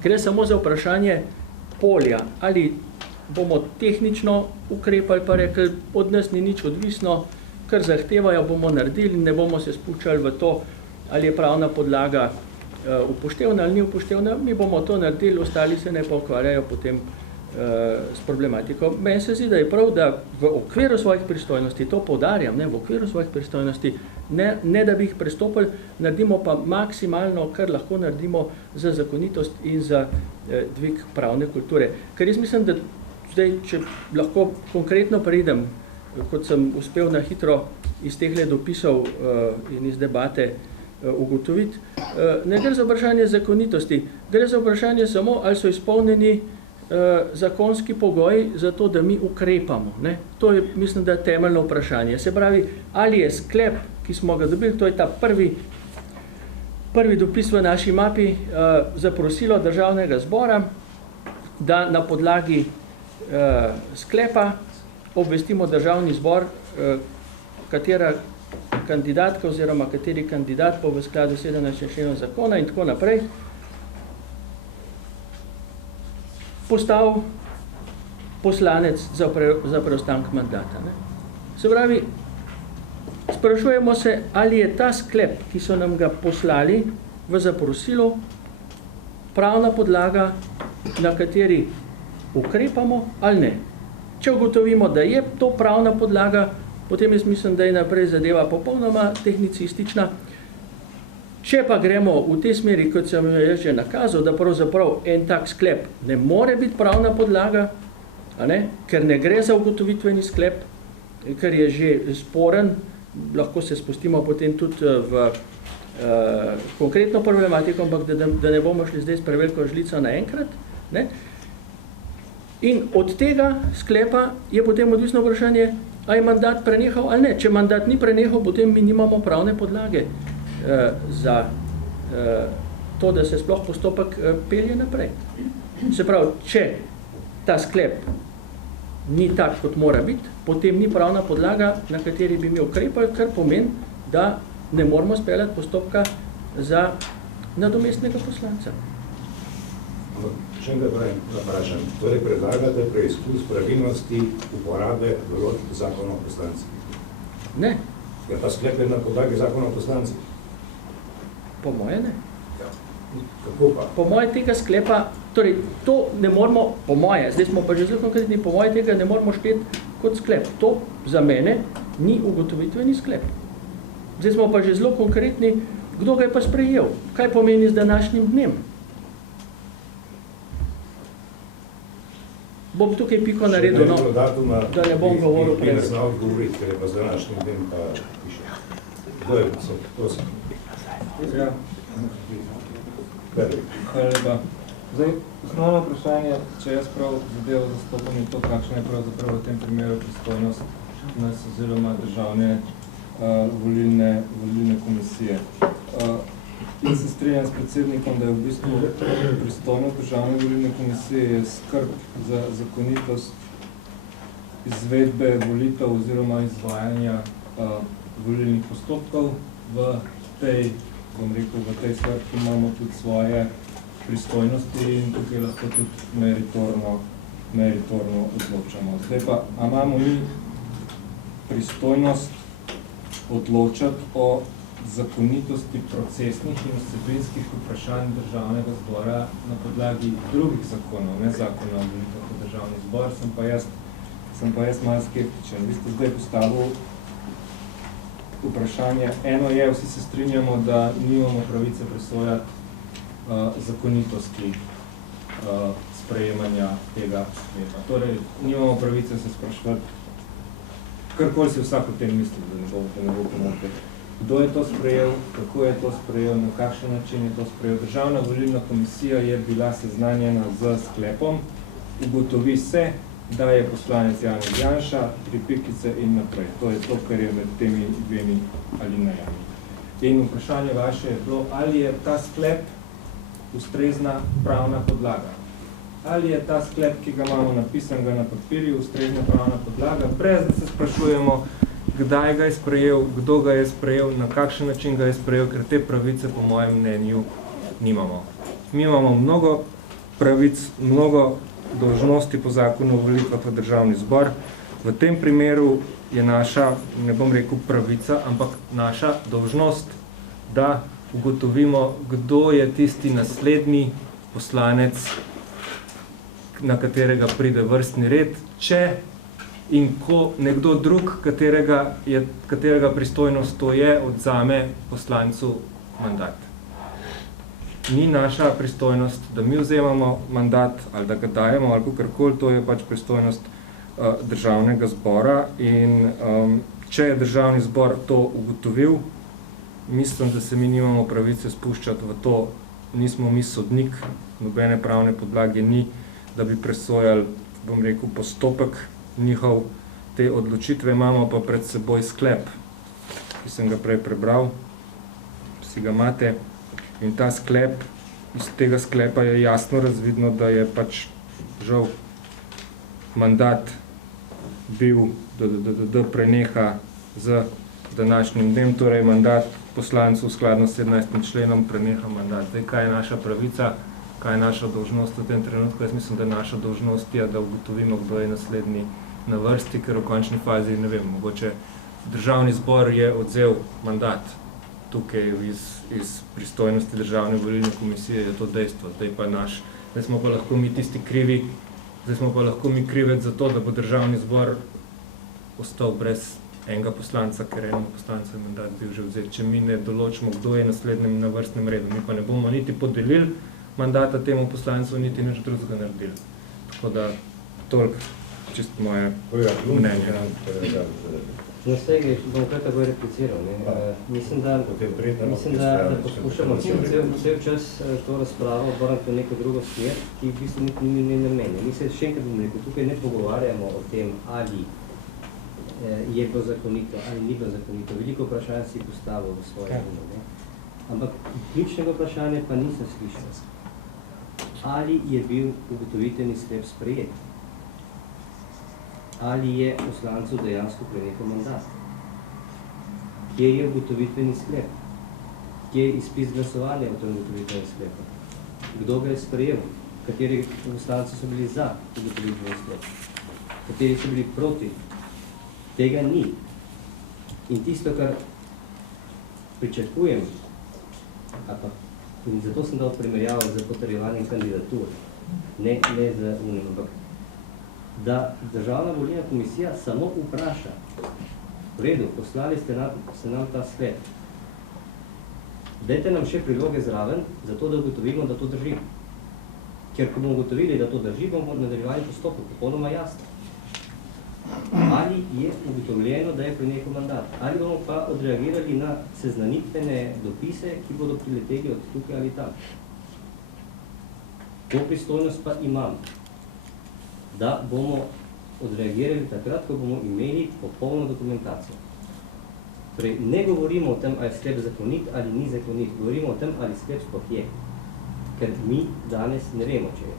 Gre samo za vprašanje polja, ali bomo tehnično ukrepali pa rekli, od nas ni nič odvisno, kar zahtevajo, bomo naredili in ne bomo se spuščali v to, ali je pravna podlaga upoštevna ali ni upoštevna, mi bomo to naredili, ostali se ne pa ukvarjajo potem s problematiko. Meni se zdi, da je prav, da v okviru svojih pristojnosti, to poudarjam, v okviru svojih pristojnosti, ne da bi jih prestopili, naredimo pa maksimalno, kar lahko naredimo za zakonitost in za dvig pravne kulture. Ker jaz mislim, da zdaj, če lahko konkretno preidem, kot sem uspel na hitro iz tehle dopisov in iz debate ugotoviti, ne gre za vprašanje zakonitosti, gre za vprašanje samo, ali so izpolnjeni zakonski pogoji za to, da mi ukrepamo. To je, mislim, da temeljno vprašanje. Se pravi, ali je sklep, ki smo ga dobili, to je ta prvi dopis v naši mapi, zaprosilo Državnega zbora, da na podlagi sklepa obvestimo Državni zbor, katera kandidatka oziroma kateri kandidat po v skladu 17. členom zakona in tako naprej postal poslanec za preostanek mandata. Se pravi, sprašujemo se, ali je ta sklep, ki so nam ga poslali v zaprosilo, pravna podlaga, na kateri ukrepamo ali ne. Če ugotovimo, da je to pravna podlaga, potem jaz mislim, da je naprej zadeva popolnoma tehnicistična Če pa gremo v tej smeri, kot sem jaz že nakazal, da pravzaprav en tak sklep ne more biti pravna podlaga, ker ne gre za ugotovitveni sklep, ker je že sporen, lahko se spustimo potem tudi v konkretno problematiko, ampak da ne bomo šli zdaj s preveliko žlico naenkrat. In od tega sklepa je potem odvisno vprašanje, a je mandat prenehal ali ne. Če mandat ni prenehal, potem mi nimamo pravne podlage za to, da se sploh postopek pelje naprej. Se pravi, če ta sklep ni tak, kot mora biti, potem ni pravna podlaga, na kateri bi mi ukrepali, kar pomeni, da ne moramo speljati postopka za nadomestnega poslanca. Če ga naprašam, torej predlagate preizkus pravilnosti uporabe določb zakona o poslancih? Ne. Ja, ta sklep je na podlagi zakona o poslancih? Po moje ne. Ja. Kako pa? Po moje tega sklepa, torej to ne moramo, po moje, zdaj smo pa že zelo konkretni, po moje tega ne moramo šteti kot sklep. To za mene ni ugotovitveni sklep. Zdaj smo pa že zelo konkretni, kdo ga je pa sprejel, kaj pomeni z današnjim dnem. Bom tukaj piko naredil, da ne bom govoril prej. Ne znal govoriti, ker je pa z današnjim dnem pa piše. Kdo je prosim? Ja. Hvala lepa. Zdaj, osnovno vprašanje, če jaz prav zadevo zastopam, je to, kakšna je pravzaprav v tem primeru pristojnost nas oziroma državne volilne komisije. Jaz se strinjam s predsednikom, da je v bistvu pristojnost državne volilne komisije skrb za zakonitost izvedbe volitev oziroma izvajanja volilnih postopkov. V tej, bom rekel, v tej svrhi imamo tudi svoje pristojnosti in tukaj lahko tudi meritorno odločamo. Zdaj pa, a imamo mi pristojnost odločati o zakonitosti procesnih in vsebinskih vprašanj državnega zbora na podlagi drugih zakonov, ne zakona o volitvah v državni zbor, sem pa jaz malo skeptičen. Vi ste zdaj postavili vprašanje. Eno je, vsi se strinjamo, da nimamo pravice presojati zakonitosti sprejemanja tega sklepa. Torej, nimamo pravice se spraševati, karkoli si vsak o tem misli, da ne bo pomote. Kdo je to sprejel, kako je to sprejel, na kakšen način je to sprejel. Državna volilna komisija je bila seznanjena z sklepom, ugotovi se, da je poslanec Janez Janša, tri pikice in naprej. To je to, kar je med temi dvemi alinejami. In vprašanje vaše je bilo, ali je ta sklep ustrezna pravna podlaga. Ali je ta sklep, ki ga imamo napisanega na papirju, ustrezna pravna podlaga, brez da se sprašujemo, kdaj ga je sprejel, kdo ga je sprejel, na kakšen način ga je sprejel, ker te pravice, po mojem mnenju, nimamo. Mi imamo mnogo pravic, mnogo dolžnosti po zakonu o volitvah v državni zbor. V tem primeru je naša, ne bom rekel pravica, ampak naša dolžnost, da ugotovimo, kdo je tisti naslednji poslanec, na katerega pride vrstni red, če in ko nekdo drug, katerega pristojnost to je, odzame poslancu mandat. Ni naša pristojnost, da mi vzemamo mandat ali da ga dajemo ali kakorkoli, to je pač pristojnost državnega zbora in če je državni zbor to ugotovil, mislim, da se mi nimamo pravice spuščati v to, nismo mi sodnik, nobene pravne podlage ni, da bi presojali, bom rekel, postopek njihov, te odločitve imamo pa pred seboj sklep, ki sem ga prej prebral, si ga imate, in ta sklep, iz tega sklepa je jasno razvidno, da je pač žal mandat bil, da preneha z današnjim dnem, torej mandat poslancev skladno s 17. členom preneha mandat. Zdaj, kaj je naša pravica, kaj je naša dolžnost v tem trenutku? Jaz mislim, da naša dolžnost je, da ugotovimo, kdo je naslednji na vrsti, ker v končni fazi, ne vem, mogoče državni zbor je odzel mandat tukaj iz pristojnosti državne volilne komisije, je to dejstvo. Zdaj smo pa lahko mi tisti krivi, zdaj smo pa lahko mi krivec za to, da bo državni zbor ostal brez enega poslanca, ker enemu poslancu je mandat bil že vzet. Če mi ne določimo, kdo je naslednjem na vrstnem redu, mi pa ne bomo niti podelili mandata temu poslancu, niti nič drugega naredili. Tako da toliko čisto moje mnenje. No, vsega bom kar tako repliciral. Mislim, da poskušamo cel čas to razpravo obrniti v neko drugo smer, ki v bistvu ni namenja. Mi se še enkrat bom rekel, tukaj ne pogovarjamo o tem, ali je bilo zakonito ali ni bilo zakonito. Veliko vprašanj si postavil v svoje ime. Ampak ključnega vprašanja pa nisem slišal. Ali je bil ugotovitveni sklep sprejet? Ali je poslancu dejansko prenehal mandat? Kje je ugotovitveni sklep? Kje je izpis glasovanja v tem ugotovitvenem sklepu? Kdo ga je sprejel? Kateri poslanci so bili za ugotovitveni sklep? Kateri so bili proti? Tega ni. In tisto, kar pričakujem, in zato sem dal primerjavo z potrjevanjem kandidatur, ne z unim, ampak da Državna volilna komisija samo vpraša, v redu, poslali ste nam ta sklep, dajte nam še priloge zraven, zato da ugotovimo, da to drži. Ker ko bomo ugotovili, da to drži, bomo nadaljevali postopek, popolnoma jasno. Ali je ugotovljeno, da je prenehal mandat, ali bomo pa odreagirali na seznanitvene dopise, ki bodo prileteli od tukaj ali tam. To pristojnost pa imam, da bomo odreagirali takrat, ko bomo imeli popolno dokumentacijo. Torej, ne govorimo o tem, ali je sklep zakonit ali ni zakonit, govorimo o tem, ali sklep sploh je. Ker mi danes ne vemo, če je.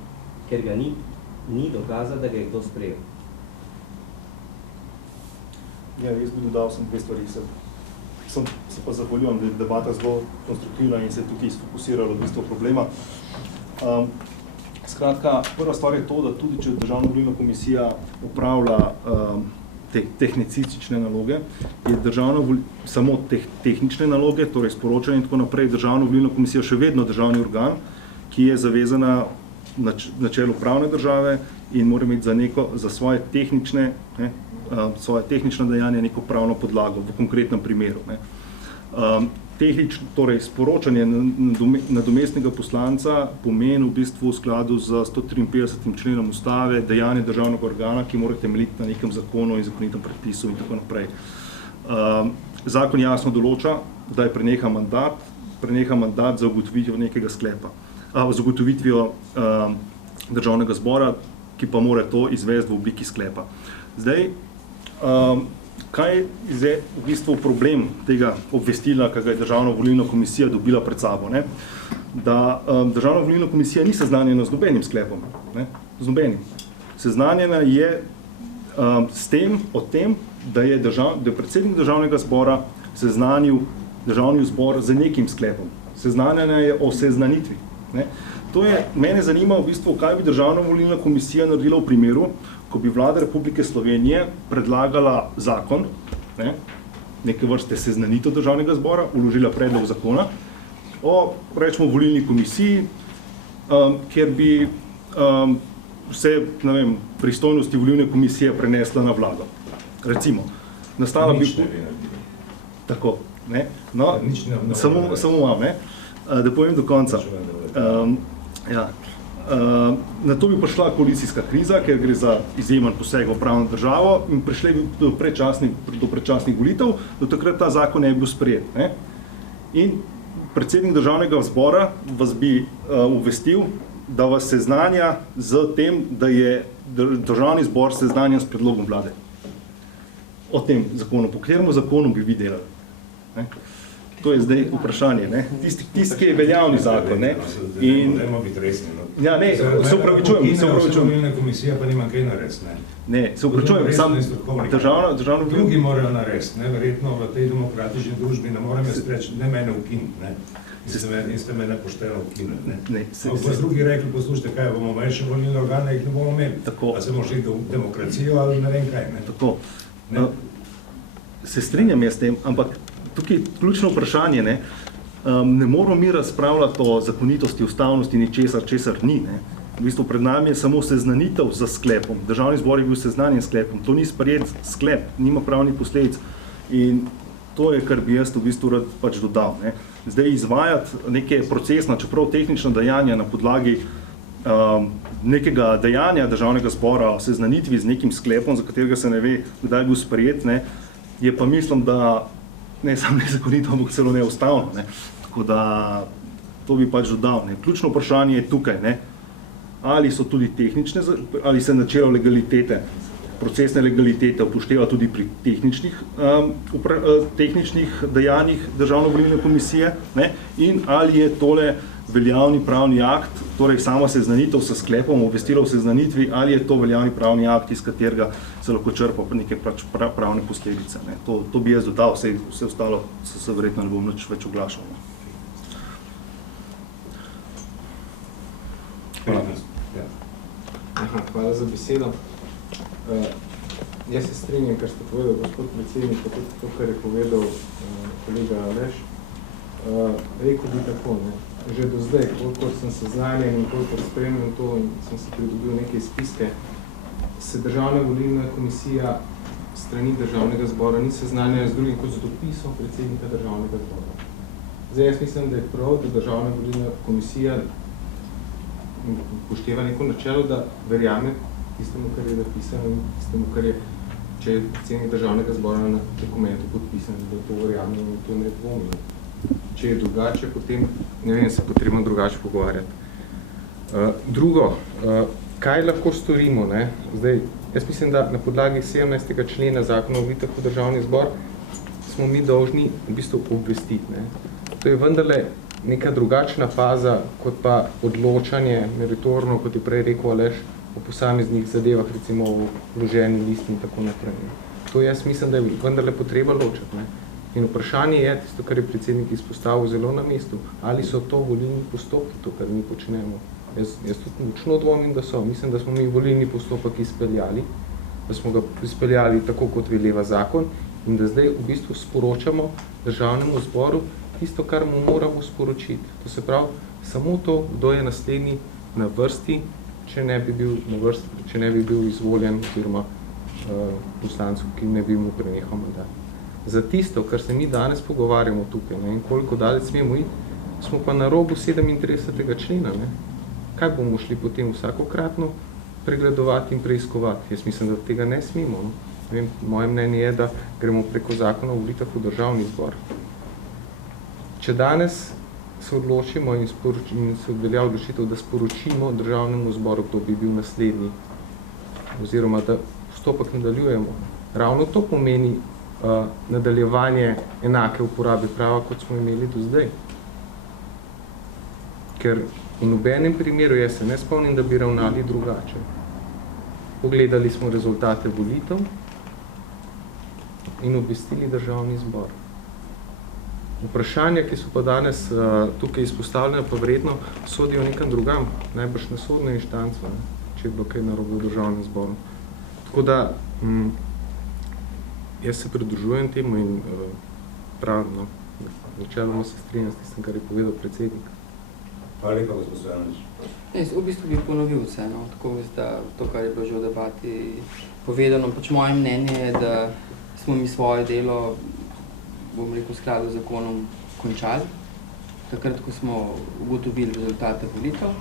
Ker ga ni dokazal, da ga je kdo sprejel. Ja, jaz bi dodal sem dve stvari. Se pa zahvaljujem, da je debata zelo konstruktivna in se je tukaj sfokusirala v bistvu problema. Skratka, prva stvar je to, da tudi če Državna volilna komisija upravlja te tehnicistične naloge, je samo tehnične naloge, torej sporočanje in tako naprej, Državna volilna komisija še vedno državni organ, ki je zavezana načelu pravne države in mora imeti za svoje tehnična dejanja neko pravno podlago v konkretnem primeru. Torej, sporočanje nadomestnega poslanca pomeni v bistvu v skladu z 153. členom Ustave dejanje državnega organa, ki mora temeljiti na nekem zakonu in zakonitem predpisu in tako naprej. Zakon jasno določa, da je preneha mandat za ugotovitvijo nekega sklepa, z ugotovitvijo Državnega zbora, ki pa mora to izvesti v obliki sklepa. Zdaj, kaj je v bistvu problem tega obvestila, ki ga je Državna volilna komisija dobila pred sabo? Da Državna volilna komisija ni seznanjena z nobenim sklepom. Z nobenim. Seznanjena je o tem, da je predsednik Državnega zbora seznanil Državni zbor z nekim sklepom. Seznanjena je o seznanitvi. Mene zanima v bistvu, kaj bi Državna volilna komisija naredila v primeru, ko bi Vlada Republike Slovenije predlagala zakon, neke vrste seznanitev Državnega zbora, vložila predlog zakona o, rečemo, volilni komisiji, kjer bi vse, pristojnosti volilne komisije prenesla na vlado. Recimo, nastala bi... Tako, no, samo vam, da povem do konca. Na to bi prišla koalicijska kriza, ker gre za izjemen poseg v pravno državo in prišli bi do predčasnih volitev, do takrat ta zakon ne bi bil sprejet. In predsednik Državnega zbora vas bi obvestil, da vas seznanja z tem, da je Državni zbor seznanjen s predlogom vlade. O tem zakonu, po kateremu zakonu bi vi delali. To je zdaj vprašanje. Tisti, ki je veljavni zakon. Dajmo biti resni. Ja, ne, se upravičujem. Volilna komisija pa nima kaj narediti. Ne, se upravičujem. Drugi morajo narediti. Verjetno v tej demokratični družbi ne morem jaz reči, ne mene ukiniti. In ste me nepošteno ukinili. Pa drugi rekli, poslušajte, kaj bomo manjše volilne organe, jih ne bomo imeli. A se bomo šli v demokracijo ali ne vem kaj. Tako. Se strinjam jaz s tem, ampak tukaj je ključno vprašanje, ne moramo mi razpravljati o zakonitosti, ustavnosti, česar ni. V bistvu pred nami je samo seznanitev za sklepom. Državni zbor je bil seznanjen s sklepom. To ni sprejet sklep, nima pravnih posledic. In to je, kar bi jaz v bistvu rad pač dodal. Ne. Zdaj izvajati neke procesna, čeprav tehnična dejanja na podlagi nekega dejanja državnega zbora o seznanitvi z nekim sklepom, za katerega se ne ve, kdaj je bil sprejet, ne, je pa mislim, da ne samo nezakonito, ampak celo neustavno. Ne. Tako da to bi pač dodal. Ne. Ključno vprašanje je tukaj, ne, ali so tudi tehnične, ali se načelo legalitete, procesne legalitete upošteva tudi pri tehničnih dejanjih Državno-volilne komisije, ne, in ali je tole veljavni pravni akt, torej sama seznanitev s sklepom, obvestilo o seznanitvi, ali je to veljavni pravni akt, iz katerega se lahko črpa neke pravne posledice. Ne. To bi jaz dodal, vse ostalo se verjetno ne bom nič več oglašal. Ne. Hvala za besedo. Jaz se strinjam, kar ste povedal, gospod predsednik, pa tudi to, kar je povedal kolega Aleš. Rekel bi tako, ne. Že do zdaj, koliko sem seznanjen in koliko spremljam to in sem si pridobil neke izpiske, se Državna volilna komisija strani Državnega zbora ni seznanjena z drugim kot z dopisom predsednika Državnega zbora. Zdaj, jaz mislim, da je prav, da Državna volilna komisija upošteva neko načelo, da verjame tistemu, kar je napisano in tistemu, kar je, če je predsednik Državnega zbora na dokumentu podpisan, da to verjame in to ne dvomi. Če je drugače, potem ne vem, se potrebno drugače pogovarjati. Drugo, kaj lahko storimo? Ne? Zdaj, jaz mislim, da na podlagi 17. člena Zakona o volitvah v Državni zbor smo mi dolžni v bistvu obvestiti. Ne? To je vendarle neka drugačna faza, kot pa odločanje meritorno, kot je prej rekel Aleš, o posameznih zadevah, recimo o vloženi listi in tako naprej. To jaz mislim, da je vendarle potreba ločiti. Ne? In vprašanje je, tisto, kar je predsednik izpostavil zelo na mestu, ali so to volilni postopki, to, kar mi počnemo. Jaz tudi močno dvomim, da so. Mislim, da smo mi volilni postopek izpeljali, da smo ga izpeljali tako, kot veleva zakon in da zdaj v bistvu sporočamo Državnemu zboru tisto, kar mu moramo sporočiti. To se pravi, samo to, kdo je naslednji na vrsti, če ne bi bil izvoljen oziroma poslancu, ki ne bi mu prenehal mandat. Za tisto, kar se mi danes pogovarjamo tukaj, ne, in koliko daleč smemo iti, smo pa na robu 37. člena. Ne. Kaj bomo šli potem vsakokratno pregledovati in preiskovati? Jaz mislim, da tega ne smemo. No. Vem, moje mnenje je, da gremo preko Zakona o volitvah v Državni zbor. Če danes se odločimo in se odvelja odločitev, da sporočimo Državnemu zboru, kdo bi bil naslednji, oziroma da postopek nadaljujemo, ravno to pomeni nadaljevanje enake uporabe prava, kot smo imeli do zdaj. Ker v nobenem primeru jaz se ne spomnim, da bi ravnali drugače. Pogledali smo rezultate volitev in obvestili Državni zbor. Vprašanja, ki so pa danes tukaj izpostavljene, pa vredno sodijo nekam drugam, najbrž na sodno inštanco, če je bilo kaj narobe v Državnem zboru. Tako da jaz se pridružujem temu in pravim, no, načeloma se strinjam s tistem, kar je povedal predsednik. Hvala lepa, gospod Stojanović. V bistvu bi ponovil vse, no, tako da to, kar je bilo že v debati povedano. Pač moje mnenje je, da smo mi svoje delo, bom rekel, v skladu z zakonom končali, takrat, ko smo ugotovili rezultate volitev,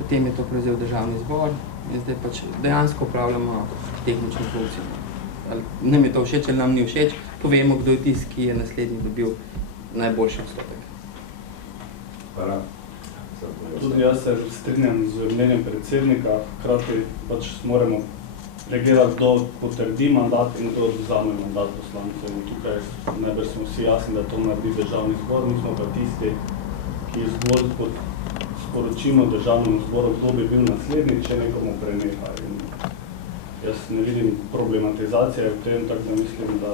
potem je to prevzel Državni zbor in zdaj pač dejansko upravljamo tehnično funkcijo. Nam je to všeč ali nam ni všeč, povemo, kdo je tisti, ki je naslednji dobil najboljši odstotek. Hvala. Tudi jaz se strinjam z mnenjem predsednika, hkrati pač moramo pregledati, kdo potrdi mandat in kdo vzame mandat poslancev. In tukaj najbrž smo vsi jasni, da to naredi Državni zbor, mi smo pa tisti, ki zgolj sporočimo Državnemu zboru, kdo bi bil naslednji, če nekomu preneha. In jaz ne vidim problematizacije v tem, tako da mislim, da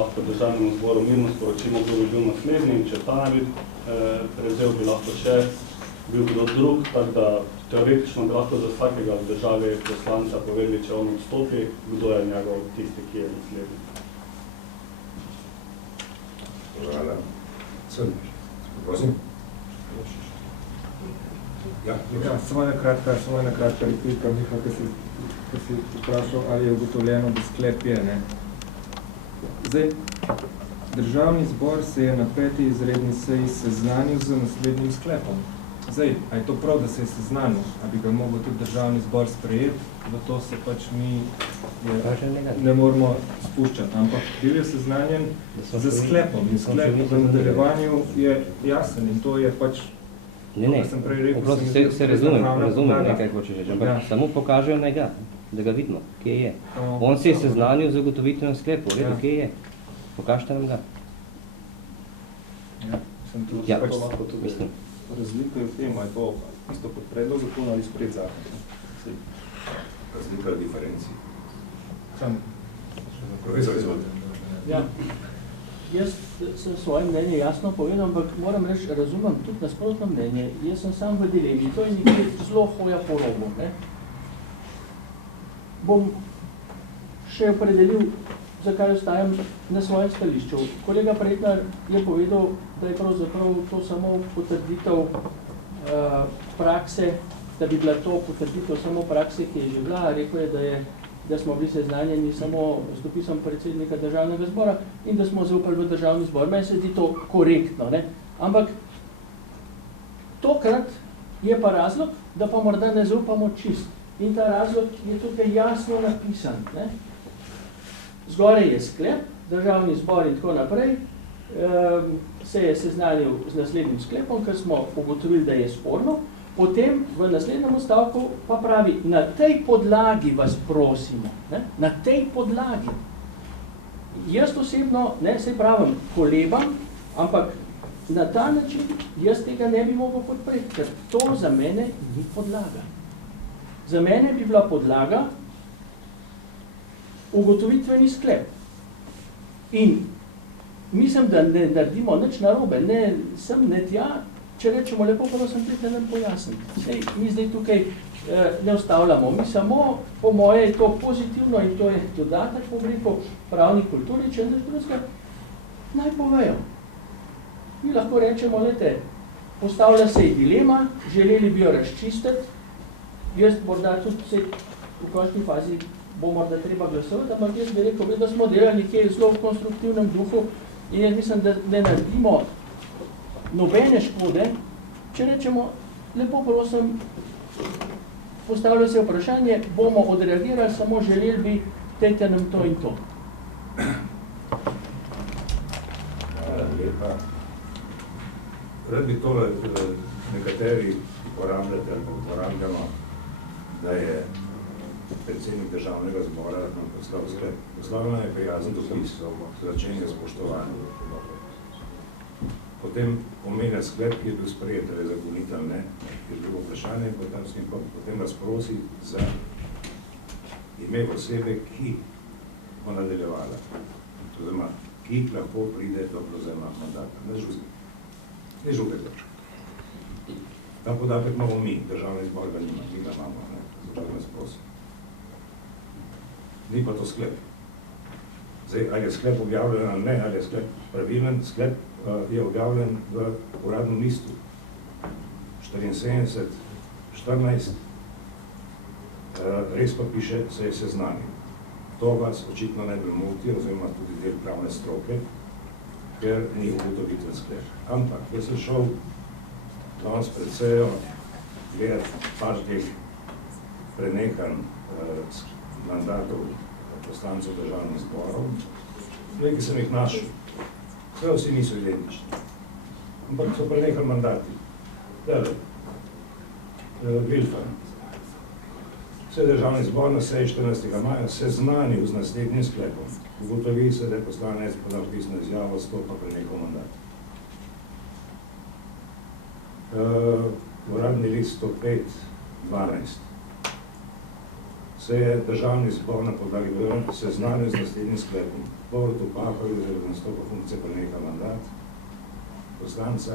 lahko Državnemu zboru mirno sporočimo, kdo bi bil naslednji, in če ta ne bi prevzel, bi lahko še bil kdo drug, tako da teoretično bi lahko za vsakega v državi poslanca povedali, če on odstopi, kdo je njegov tisti, ki je naslednji. Hvala. Prosim. Samo ena kratka replika, Miha, ki si vprašal, ali je ugotovljeno, da sklep je, ne. Zdaj, Državni zbor se je na 5. izredni seji seznanil z naslednjim sklepom. Zdaj, a je to prav, da se je seznanil, a bi ga mogel tudi Državni zbor sprejeti, v to se pač mi ne moramo spuščati, ampak bil je seznanjen z sklepom in sklep v nadaljevanju je jasen in to je pač Ne, se razumem nekaj hočeš reči, ampak samo pokažejo naj ga, da ga vidimo, kje je. On se je seznanil z ugotovitvenem sklepu, kje je. Pokažite nam ga. Ja, mislim. Razlika je v tem, je to isto kot predlog zakona ali sprejet zakon. Razlika je diferenci. Profesor, izvolite. Ja. Jaz sem svoje mnenje jasno povedal, ampak moram reči, razumem tudi nasprotno mnenje. Jaz sem sam v dilemi, to je nekaj zelo hoja po robu. Ne? Bom še opredelil, zakaj ostajam na svojem stališču. Kolega Pretnar je povedal, da je pravzaprav to samo potrditev prakse, da bi bila to potrditev samo prakse, ki je že bila. Rekel je, da smo bili seznanjeni samo s dopisom predsednika Državnega zbora in da smo zaupali v Državni zbor. Meni se zdi to korektno, ne? Ampak tokrat je pa razlog, da pa morda ne zaupamo čist. In ta razlog je tukaj jasno napisan. Ne? Zgoraj je sklep, Državni zbor in tako naprej, se je seznanil z naslednjim sklepom, ker smo ugotovili, da je sporno. Potem v naslednjem stavku pa pravi, na tej podlagi vas prosimo, ne? Na tej podlagi. Jaz osebno, ne, saj pravim, kolebam, ampak na ta način jaz tega ne bi mogel podpreti, ker to za mene ni podlaga. Za mene bi bila podlaga ugotovitveni sklep. In mislim, da ne naredimo nič narobe, ne sem, ne tja, če rečemo lepo, prosim, dajte nam pojasniti. Sej, mi zdaj tukaj ne ustavljamo. Mi samo, po moje, je to pozitivno in to je dodatek, po rekel, pravni kulturi, če ne drugega, naj povejo. Mi lahko rečemo, lete, postavlja se je dilema, želeli bi jo razčistiti, jaz morda tudi se v končni fazi bo morda treba glasovati, ampak jaz bi rekel, da smo delali nekje zelo v konstruktivnem duhu in jaz mislim, da ne naredimo nobene škode, če rečemo, lepo prosim, postavlja se vprašanje, bomo odreagirali, samo želeli bi, dajte nam to in to. Lepa. Rad bi tole nekateri uporabljate ali uporabljamo, da je predsednik Državnega zbora nam poslal sklep. Poslal nam je prijazen dopis, začenja spoštovanje. Potem omenja sklep, ki je bil sprejet, ali je zakonit ali ne, je drugo vprašanje, potem vas prosi za ime osebe, ki bo nadaljevala, oziroma ki lahko pride do prevzema mandata. Ne župek točka. Ta podatek imamo mi, Državni zbor ga nima, mi ga imamo, zato nas prosim. Ni pa to sklep. Zdaj, ali je sklep objavljen ali ne, ali je sklep pravilen, sklep je objavljen v uradnem listu 74, 14, res pa piše, se je seznanil. To vas očitno ne bi moti, oziroma tudi del pravne stroke, ker ni ugotovitven sklep. Ampak, jaz sem šel danes pred sejo gledati par teh prenehanj mandatov poslancev Državnih zborov, ki sem jih našel. Vsi niso identični, ampak so prenehali mandati. Dele, Vilfan, vse Državni zbor na seji 14. maja seznanil z naslednjim sklepom. Ugotovi se, da je poslanec podal pisno izjavo, stopa prenehal mandat. Uradni list 105.12. Se je Državni zbor na podlagi seznanil z naslednjim sklepom. Borutu Pahorju zaradi nastopa funkcije preneha mandat poslanca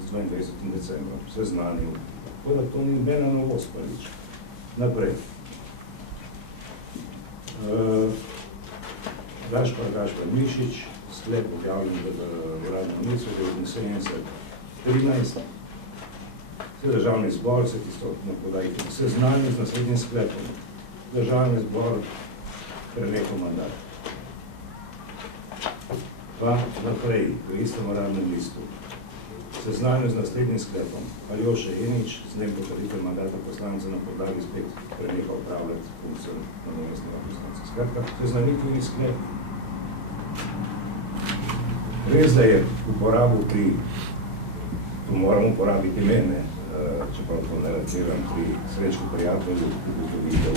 z 22. decembra. Seznanil. Tako da to ni nobena novost prvič. Naprej. Gašpar Mišič, sklep objavljen v uradnem listu 79.13. Državni zbor se tisto na podajki seznani z naslednjim sklepom. Državni zbor prenehal mandat. Pa naprej, v istem uradnem listu. Seznanil z naslednjim sklepom. Aljoša Enič z dnem potrditve mandata poslanca na podlagi spet prenehal upravljati funkcijo nadomestnega poslanca. Skratka, seznanitveni sklep. Res, da je uporabil pri, tu moram uporabiti imene, čeprav to ne raciram, pri Srečku prijatelju ugotovitev,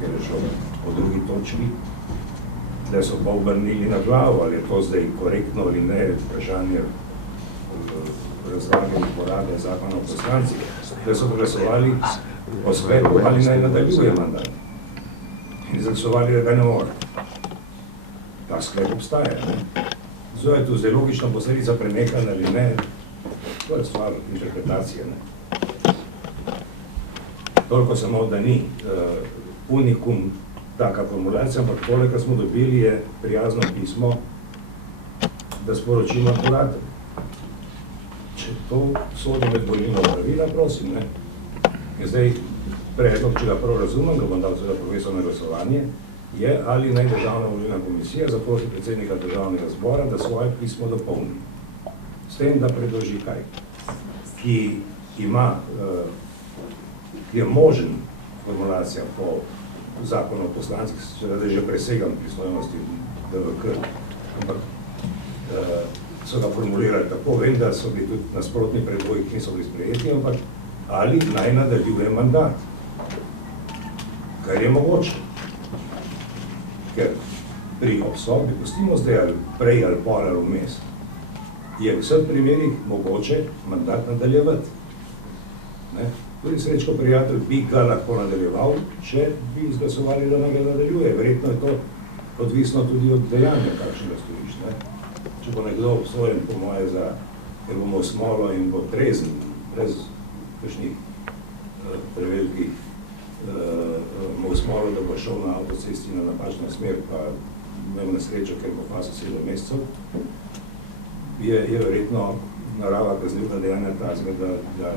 ker je šel po drugi točki. Tle so pa obrnili na glavo, ali je to zdaj korektno ali ne, vprašanje razlage uporabe zakona o poslancih. Tle so glasovali o sklepu, ali naj nadaljuje mandat. In glasovali, da ga ne more. Ta sklep obstaja. Zdaj je tu zdaj logična posledica prenehanja ali ne, to je stvar interpretacije. Toliko samo, da ni unikum taka formulacija, ampak tole, kar smo dobili, je prijazno pismo, da sporočimo podatek. Če to sodi med volilno pravila, prosim, ne. In zdaj predlog, če ga prav razumem, ga bom dal seveda profesor na glasovanje, je, ali naj Državna volilna komisija zaprosi predsednika Državnega zbora, da svoje pismo dopolni. S tem, da predloži kaj, ki ima, je možen formulacija po zakonu o poslancih, seveda že presegam pristojnosti DVK, ampak so ga formulirali tako, vem, da so bili tudi nasprotni predlogi, ki niso bili sprejeti, ampak ali naj nadaljuje mandat, kar je mogoče. Ker pri obsodbi, pustimo zdaj ali prej ali pol ali vmes, je v vseh primerih mogoče mandat nadaljevati. Tudi Srečko prijatelj bi ga lahko nadaljeval, če bi izglasovali, da ga nadaljuje. Verjetno je to odvisno tudi od dejanja, kakšnega stojiš. Če bo nekdo obsojen, po moje, ker bomo smolo in bo trezen, brez kakšnih prevelikih imel smolo, da bo šel na avtocesti na napačno smer, pa imel nesrečo, ker bo fasa 7 mesecev, je verjetno narava kaznivega dejanja takega, da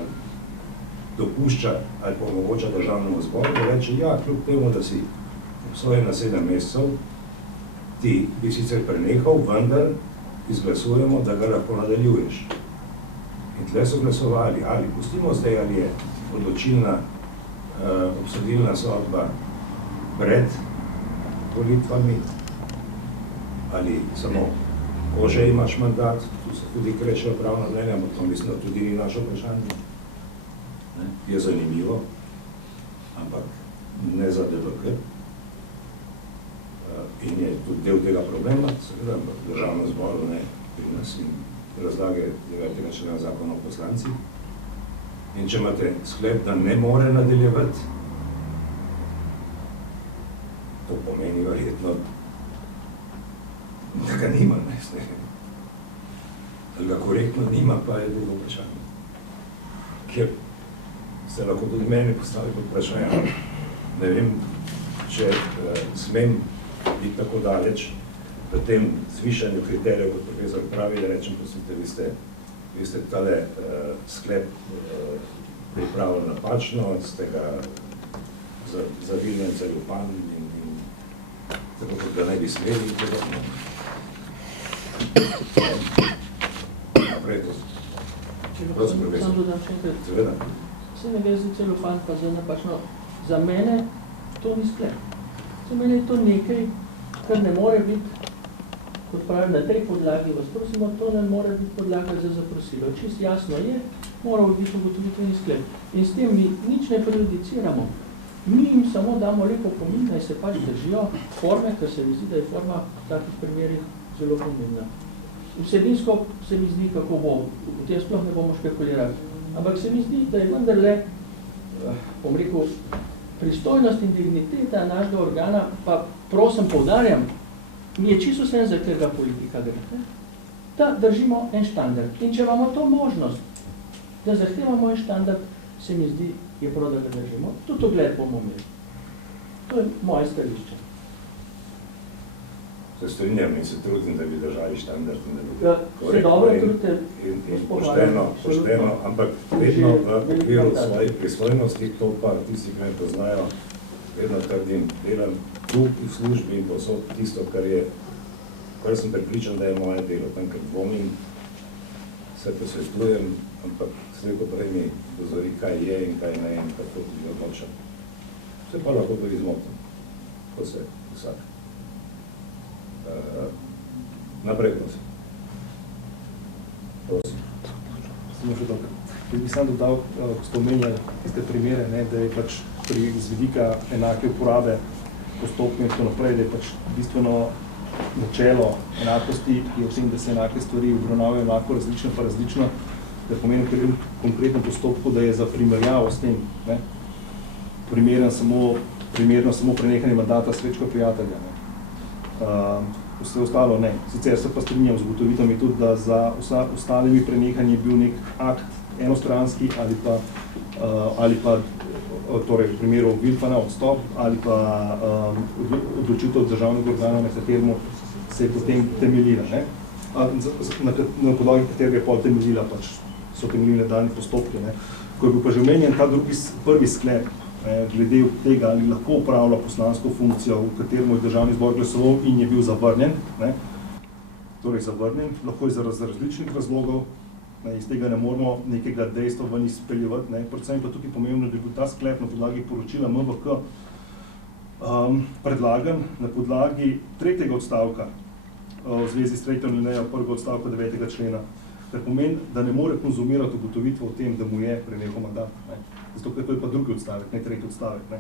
dopušča ali pa omogoča Državnemu zboru, da reče, ja, kljub temu, da si obsojen na 7 mesecev, ti bi sicer prenehal, vendar izglasujemo, da ga lahko nadaljuješ. In tle so glasovali, ali pustimo zdaj, ali je odločilna obsodilna sodba pred volitvami, ali samo, ko že imaš mandat, tu se tudi krešejo pravna mnenja, ampak to mislim, da tudi ni naše vprašanje. Je zanimivo, ampak ne za DVK. In je tudi del tega problema, seveda, v Državnem zboru, ne pri nas, in razlage 9. člena zakona o poslancih. In če imate sklep, da ne more nadaljevati, to pomeni verjetno, da ga nima, ne. Ali ga korektno nima, pa je drugo vprašanje. Ker se lahko tudi meni postavi pod vprašanje. Ne vem, če smem biti tako daleč v tem zvišanju kriterijev, kot profesor pravi, da rečem, prosite, vi ste tale sklep pripravili napačno, ste ga zaviljen celjopan in tako, kot ga ne bi smeli in podobno. Naprej to. Prosim, profesor. Sam dodam še enkrat. Seveda. Se ne gre za celopan, pa za napačno. Za mene to ni sklep. Za mene je to nekaj, kar ne more biti, kot pravim, na tej podlagi vas prosimo, to ne more biti podlaga za zaprosilo. Čist jasno je, mora biti ugotovitveni sklep. In s tem mi nič ne prejudiciramo. Mi jim samo damo lepo pomin, naj se pač držijo forme, ker se mi zdi, da je forma v takih primerih zelo pomembna. Vsebinsko se mi zdi, kako bo, v tem sploh ne bomo špekulirali. Ampak se mi zdi, da je vendarle, bom rekel, pristojnost in digniteta našega organa, pa prosim, poudarjam, mi je čisto vsem, za katerega politika gre, da držimo en štandard. In če imamo to možnost, da zahtevamo en štandard, se mi zdi, je prav, da ga držimo. Tudi ogled bomo imeli. To je moje stališče. Se strinjam in se trudim, da bi držali štandard. Ja, se dobro trudite. In pošteno, ampak vedno v okviru svojih pristojnosti, to pa tisti, ki me poznajo, vedno trdim, delam tu v službi in posod tisto, kar sem prepričan, da je moje delo. Tam, ker dvomim, se posvetujem, ampak slejko prej mi dozori, kaj je in kaj ne in kako tudi odločam. Se pa lahko tudi zmotim, ko se vsak. Naprej, prosim. Prosim. Samo še dobro. Bi sam dodal, ko ste omenjali tiste primere, ne, da je pač z vidika enake uporabe postopkov in tako naprej, da je pač bistveno načelo enakosti je v tem, da se enake stvari obravnavajo enako različno pa različno, da pomeni v konkretnem postopku, da je za primerjavo s tem, ne, primerno samo prenehanje mandata Srečka Prijatelja. Ne. Vse ostalo ne. Sicer se pa strinjam z ugotovitvami tudi, da za ostalimi prenehanji je bil nek akt enostranski ali pa torej v primeru Vilfana odstop ali pa odločitev državnega organa, na katerem se je potem temeljila. Ne? Na podlagi katerega je pol temeljila, pač so temeljili nadaljni postopki. Ne? Ko je bil pa že omenjen ta prvi sklep, glede tega, ali lahko upravlja poslansko funkcijo, v katerem je državni zbor glasoval in je bil zavrnjen, ne? Torej zavrnjen, lahko je zaradi različnih razlogov, iz tega ne moramo nekega dejstva ven izpeljevati, ne? Predvsem pa tukaj pomembno, da je bil ta sklep na podlagi poročila MVK predlagan na podlagi 3. odstavka v zvezi s 3. alinejo 1. odstavka 9. člena, kar pomeni, da ne more konzumirati ugotovitve o tem, da mu je prenehal mandat. Ne? Zato, ker to je pa 2. odstavek, ne 3. odstavek. Ne?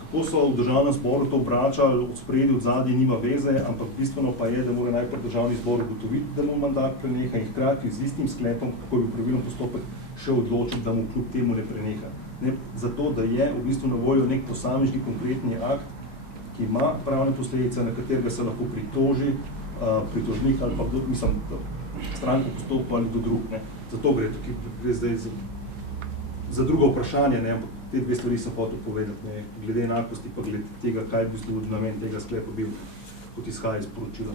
Kako so v državnem zboru to obračali, od spredi, od zadnji nima veze, ampak bistveno pa je, da mora najprej državni zbor ugotoviti, da mu mandat preneha in hkrati z istim sklepom, kako je bil pravilen postopek, še odločiti, da mu kljub temu ne preneha. Ne? Zato, da je v bistvu na voljo nek posamezni konkretni akt, ki ima pravne posledice, na katerega se lahko pritoži pritožnik ali pa mislim, stranko postopku ali do drug. Ne? Zato gre tukaj, gre zdaj za drugo vprašanje, ne? Ampak te dve stvari sem hotel povedati, ne? Glede enakosti pa glede tega, kaj je v bistvu namen tega sklepa bil, kot izhaja iz poročila.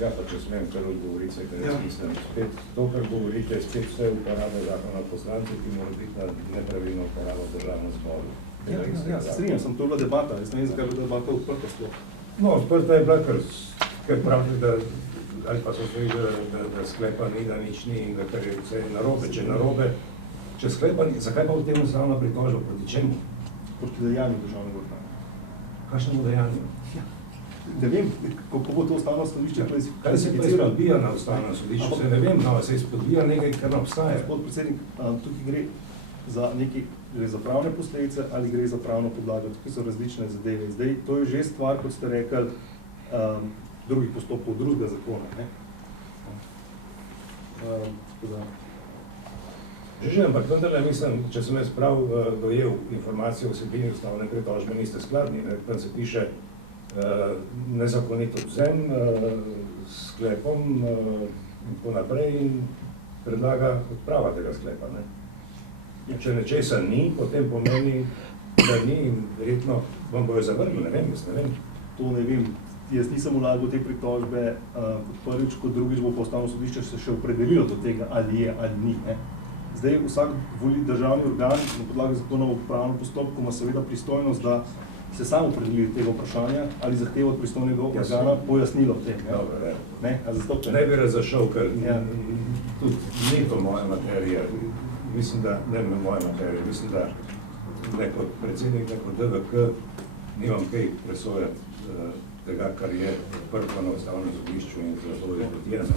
Ja, pa če smem kar odgovoriti, se kaj mislim. Spet to, kar govorite, spet vse uporabe zakona poslancev, ki mora biti na nepravilno uporabo državnem zboru. Ja, se strinjam, sem to bila debata, jaz ne vem, zakaj je bila debata odprta sploh. No, odprta je bila, ker pravite, da ali pa so svoji, da sklepa ni, da nič ni in da kar je vse narobe, če sklepa ni, zakaj pa v tem ustavna pritožba, proti čemu? Proti dejanju državnega organa. Kakšnemu dejanju? Ja. Ne vem, kako bo to ustavno sodišče klasificiralo. Kaj se pa izpodbija na ustavno sodišče? Se ne vem, no, se izpodbija nekaj, kar ne obstaja. Gospod predsednik, tukaj gre za pravne posledice ali gre za pravno podlago, tukaj so različne zadeve. Zdaj, to je že stvar, kot ste rekli, drugih postopkov, drugega zakona. Ne? Že, ampak vendarle mislim, če sem jaz prav dojel informacijo o vsebini ustavne pritožbe, niste skladni. Tam se piše nezakonit odvzem s sklepom in tako naprej in predlaga odprava tega sklepa. Ne? Če nečesa ni, potem pomeni, da ni in verjetno vam bojo zavrnili, ne vem, jaz ne vem. To ne vem. Jaz nisem vlagal te pritožbe kot prvič, kot drugič bo pa ustavno sodišče se še opredelilo do tega, ali je ali ni. Ne? Zdaj vsak državni organ na podlagi zakona o upravnem postopku ima seveda pristojnost, da se samo opredeli tega vprašanja ali zahteva od pristojnega organa pojasnilo v tem. Dobro, ne? Ne bi razzašel, ker tudi ni to moja materija. Mislim, da ne moja materija. Mislim, da neko predsednik, neko DVK nimam kaj presojati tega, kar je odprto na ustavnem sodišču in zato je potirano.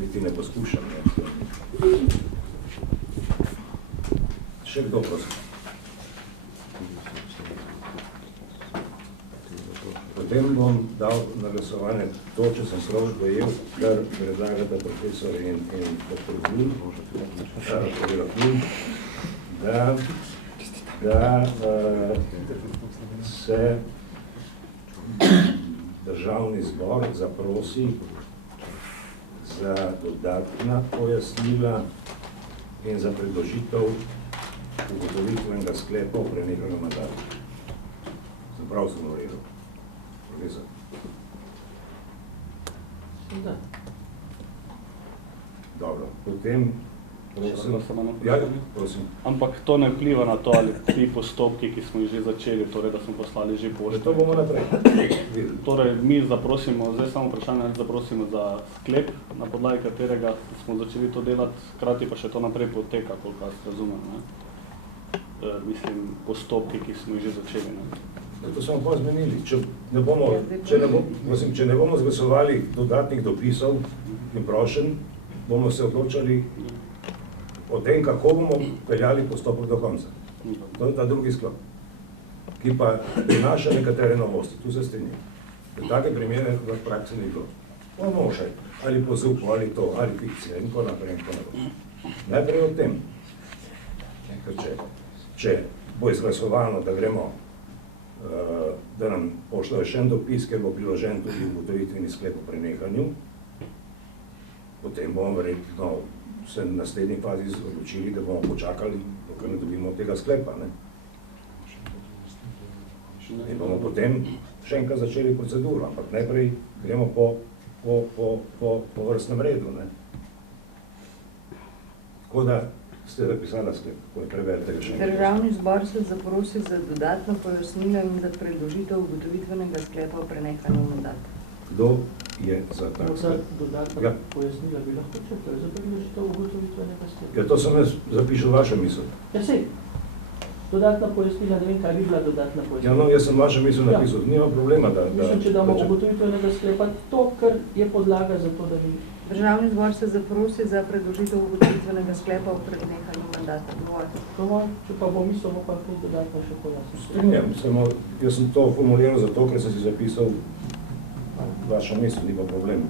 Niti ne poskušam. Še kdo, prosim? Potem bom dal na glasovanje to, če sem prav dojel, kar predlagata profesor in dr. Gun, da se državni zbor zaprosi za dodatna pojasnila in za predložitev ugotovitvenega sklepa o prenehanju mandata. Sem prav sem naredil. Profesor. Da. Dobro, potem prosim. Ja, prosim. Ampak to ne vpliva na to, ali ti postopki, ki smo jih že začeli, torej da smo poslali že pošte. To bomo naprej. Torej, mi zaprosimo, zdaj samo vprašanje, ali zaprosimo za sklep, na podlagi katerega smo začeli to delati, hkrati pa še to naprej poteka, koliko jaz razumem, ne? Mislim, postopki, ki smo jih že začeli. Ne? To smo pa zmenili. Če ne bomo zglasovali dodatnih dopisov in prošenj, bomo se odločali o tem, kako bomo peljali postopek do konca. To je ta drugi sklop, ki pa prinaša nekatere novosti. Tu se strinjam. Take primere v praksi ni bilo. Bomo še ali pozub, ali to, ali fikcija in tako naprej. Najprej o tem. Če bo izglasovano, da gremo, da nam pošljajo še en dopis, ker bo priložen tudi ugotovitveni sklep o prenehanju, potem bomo verjetno se v naslednji fazi odločili, da bomo počakali, dokler ne dobimo tega sklepa. Ne? In bomo potem še enkrat začeli proceduro, ampak najprej gremo po vrstnem redu. Ne? Tako da ste zapisali sklep, ko je preberite ga še enkrat. Državni zbor se zaprosi za dodatno pojasnilo in za predložitev ugotovitvenega sklepa o prenehanju mandata. Kdo je za tak sklep? Dodatno pojasnila bi lahko čakali za predložitev ugotovitvenega sklepa. Ja, to sem jaz zapišel vašo misel. Ja, sej. Dodatna pojasnila, ne vem, kaj bi bila dodatna pojasnila. Ja, no, jaz sem vašo misel napisal. Nima problema, da... Mislim, če damo ugotovitvenega sklepa, to, kar je podlaga za to, da bi... Državni zbor se zaprosi za predložitev ugotovitvenega sklepa o prenehanju mandata. Dovolj, če pa bo mislil, bo pa tudi dodatno še pojasnil. Strinjam, jaz sem to formuliral zato, ker sem si zapisal vašo misel, ni pa problem.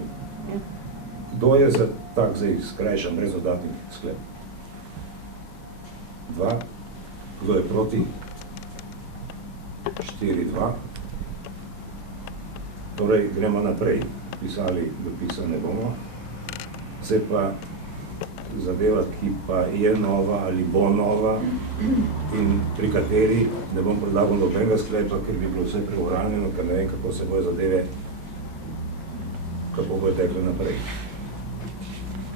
Kdo je za tak zdaj skrajšan brez dodatnih sklep? 2. Kdo je proti? 4-2. Torej, gremo naprej. Pisali dopisa ne bomo. Se pa zadeva, ki pa je nova ali bo nova in pri kateri ne bom predlagal nobenega sklepa, ker bi bilo vse preuranjeno, ker ne vem, kako se bojo zadeve, kako bojo tekle naprej.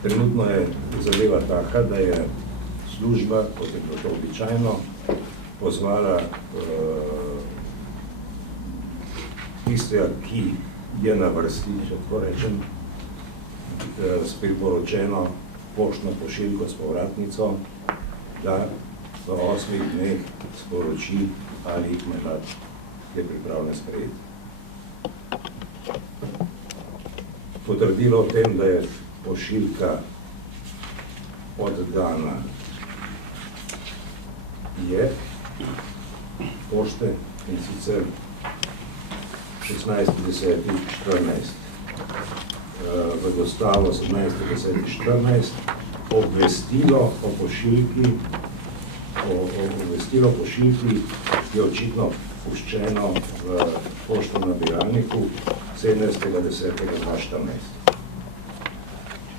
Trenutno je zadeva taka, da je služba, kot je bilo to običajno, pozvala tistega, ki je na vrsti, če tako rečem, s priporočeno poštno pošiljko s povratnico, da v 8 dneh sporoči, ali mandat je pripravljen sprejeti. Potrdilo o tem, da je pošiljka oddana, je pošte, in sicer 16.10.14. V dostavo 17.10.14 obvestilo o pošiljki, obvestilo pošiljki je očitno puščeno v poštnem nabiralniku 17.10.2014.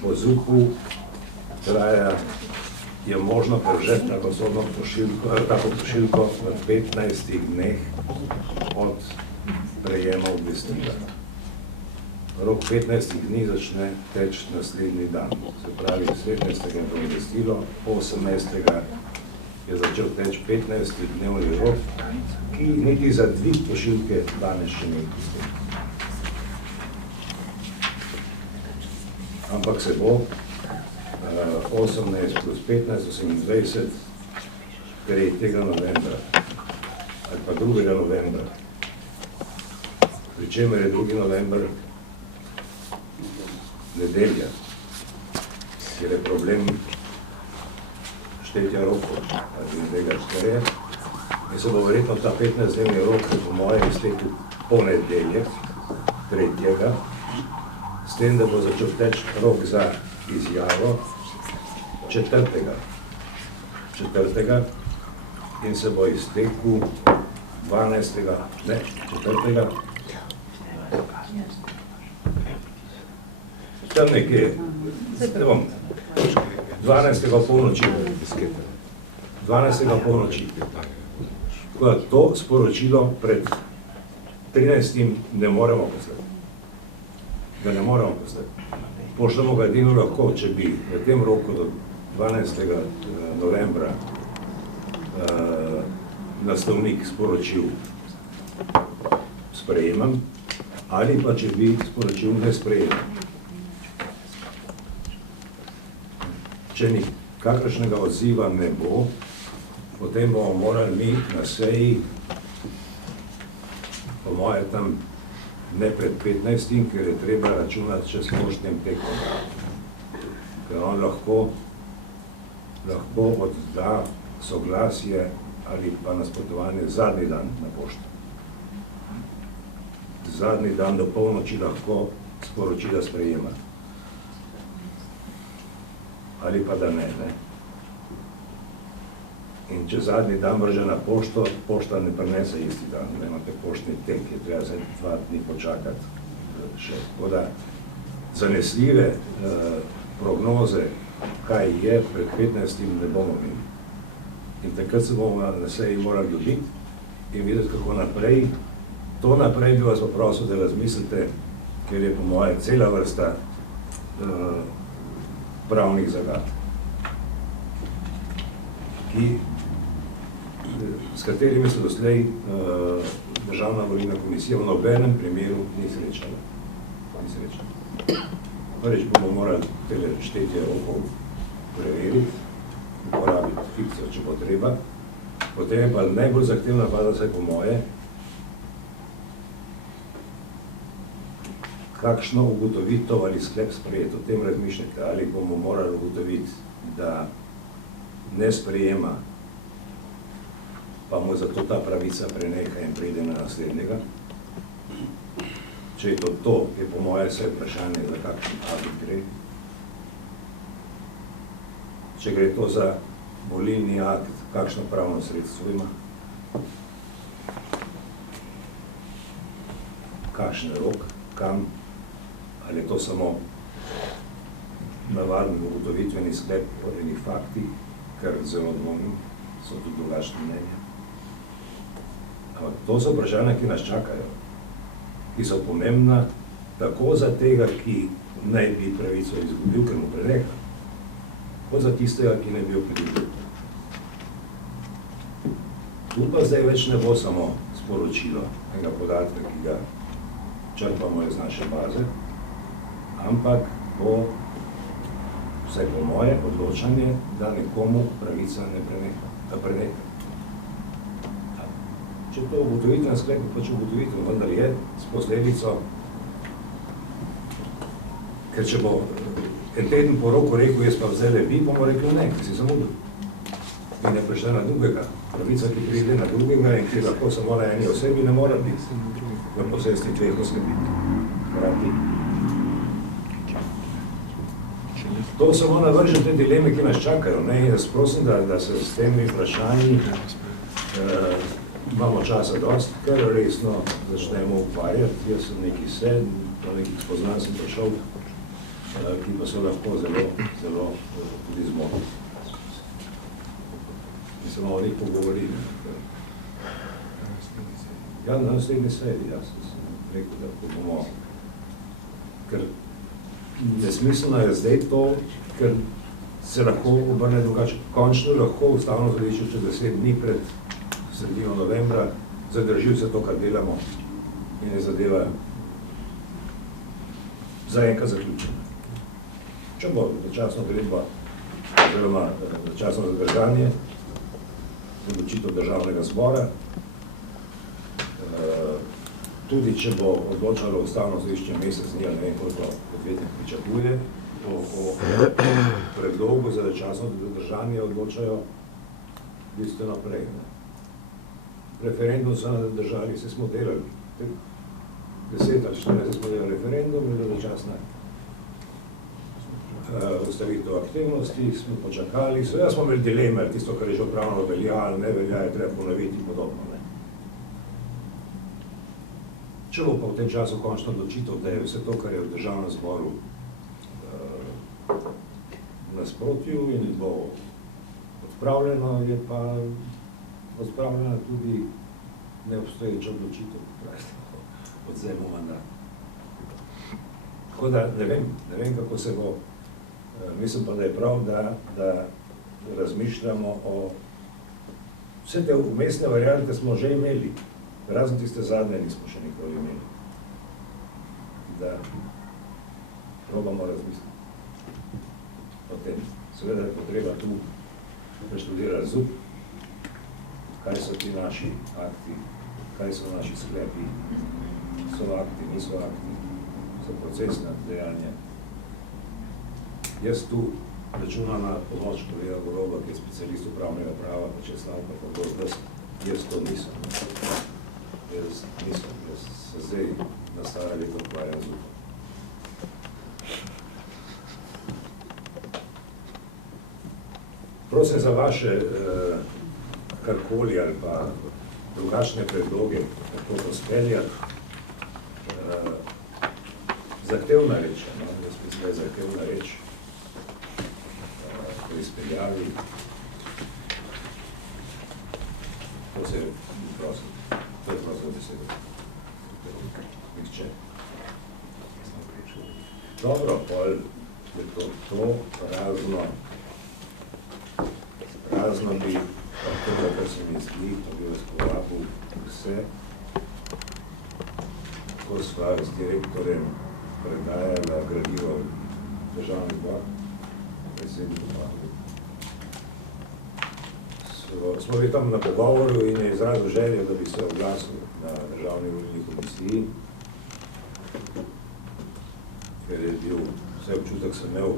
Po ZUP-u je možno pržeti tako pošiljko v 15 dneh od prejema obvestila. Rok 15 dni začne teči naslednji dan. Se pravi, 17. je to obvestilo, 18. je začel teči 15-dnevni rok, ki niti za dvig pošiljke danes še ni iztekel. Ampak se bo 18 plus 15, 28, 3. novembra ali pa 2. novembra, pri čemer je 2. november nedelja, kjer je problem štetja rokov, ali tega šteje, in se bo verjetno ta 15-dnevni rok po mojem iztekel ponedeljek, 3. S tem, da bo začel teči rok za izjavo 4. in se bo iztekel 12. ne, 4. Tam nekje, 12. polnoči. 12. polnoči. Tako da to sporočilo pred 13. ne moremo poslati. Ga ne moremo poslati. Pošljamo ga edino lahko, če bi v tem roku do 12. novembra naslovnik sporočil sprejemam, ali pa če bi sporočil ne sprejemam. Če ni kakršnega odziva ne bo, potem bomo morali mi na seji, po moje tam ne pred 15. ker je treba računati še s poštnim tekom. Ker on lahko odda soglasje ali pa nasprotovanje zadnji dan na pošto. Zadnji dan do polnoči lahko sporočila sprejema. Ali pa da ne. In če zadnji dan vrže na pošto, pošta ne prinese isti dan. Da imate poštni tek, je treba se 2 dni počakati še. Tako da zanesljive prognoze, kaj je pred 15. ne bomo imeli. In takrat se bomo na seji morali dobiti in videti, kako naprej. To naprej bi vas poprosil, da razmislite, ker je po moje cela vrsta pravnih zagad, s katerimi se doslej Državna volilna komisija v nobenem primeru ni srečala. Prvič bomo morali tele štetje rokov preveriti, uporabiti fikcijo, če bo treba. Potem je pa najbolj zahtevna faza, saj po moje, kakšno ugotovitev ali sklep sprejeti, o tem razmišljate, ali bomo morali ugotoviti, da ne sprejema, pa mu zato ta pravica preneha in pride na naslednjega. Če je to, je po moje vse vprašanje, za kakšen akt gre. Če gre to za volilni akt, kakšno pravno sredstvo ima, kakšen rok, kam, ali je to samo navaden ugotovitveni sklep po enih faktih, kar zelo dvomim, so tudi drugačne mnenja. Ampak to so vprašanja, ki nas čakajo, ki so pomembna tako za tega, ki naj bi pravico izgubil, ker mu preneha, kot za tistega, ki ne bi jo pridobil. Tu pa zdaj več ne bo samo sporočilo enega podatka, ki ga črpamo iz naše baze, ampak bo vsaj po moje odločanje, da nekomu pravica ne preneha. Če to ugotovite na sklepu, pa če ugotovite, vendar je s posledico, ker če bo en teden po roku rekel, jaz pa vzele bi, bomo rekli ne, ker si zamudil. In je prišla na drugega. Pravica, ki pride na drugega in ki lahko samo na eni osebi, ne mora biti v posesti 2 osebi. To samo navrže te dileme, ki nas čakajo. Jaz prosim, da se s temi vprašanji imamo časa dosti, ker resno začnemo ukvarjati. Jaz sem neki sed, do nekih spoznan sem prišel, ki pa so lahko zelo tudi zmotili. In se malo njih pogovorili. Ja, na naslednji sedi, jaz sem rekel, da bomo, ker nesmiselno je zdaj to, ker se lahko obrne drugače. Končno lahko Ustavno sodišče čez 10 dni pred sredino novembra zadrži vse to, kar delamo in je zadeva zaenkrat zaključena. Če bo začasno odredba oziroma začasno zadržanje, odločitev Državnega zbora, tudi če bo odločalo Ustavno sodišče mesec dni, ne vem, koliko odvetnik pričakuje, o predlogu za začasno zadržanje odločajo bistveno prej. Referendum so držali, se smo delali. 10 ali 14 smo delali referendum, je začasna ustavitev aktivnosti, smo počakali, seveda smo imeli dileme, tisto, kar je že pravno velja ali ne velja, je treba ponoviti in podobno. Če bo pa v tem času končno odločitev, da je vse to, kar je v Državnem zboru nasprotju in bo odpravljeno, je pa odpravljena tudi neobstoječa odločitev. izvzemu mandat. Tako da ne vem, kako se bo. Mislim pa, da je prav, da razmišljamo o vse te umestne variante smo že imeli, razen tiste zadnje nismo še nikoli imeli. Da probamo razmisliti o tem. Seveda je potreba tu preštudirati zub, kaj so ti naši akti, kaj so naši sklepi, so akti, niso akti, so procesna dejanja. Jaz tu računam na pomoč kolega Goloba, ki je specialist upravnega prava, pa če Slavka, pa kdo jaz to nisem. Jaz se zdaj na stara leta ukvarjam z upom. Prosim za vaše karkoli ali pa drugačne predloge, kako to speljati. Zahtevna reč, jaz mislim, da je zahtevna reč po izpeljavi. To se prosim, to je prosim besedo. Nihče. Dobro, pol je to razno bi to, kar se mi zdi, to bi vas povabil vse, ko sva s direktorjem predajala gradivo v državni zbor, predsednik povabil. Smo bili tam na pogovoru in je izrazil željo, da bi se oglasil na državni volilni komisiji, ker je bil vse občutek sem imel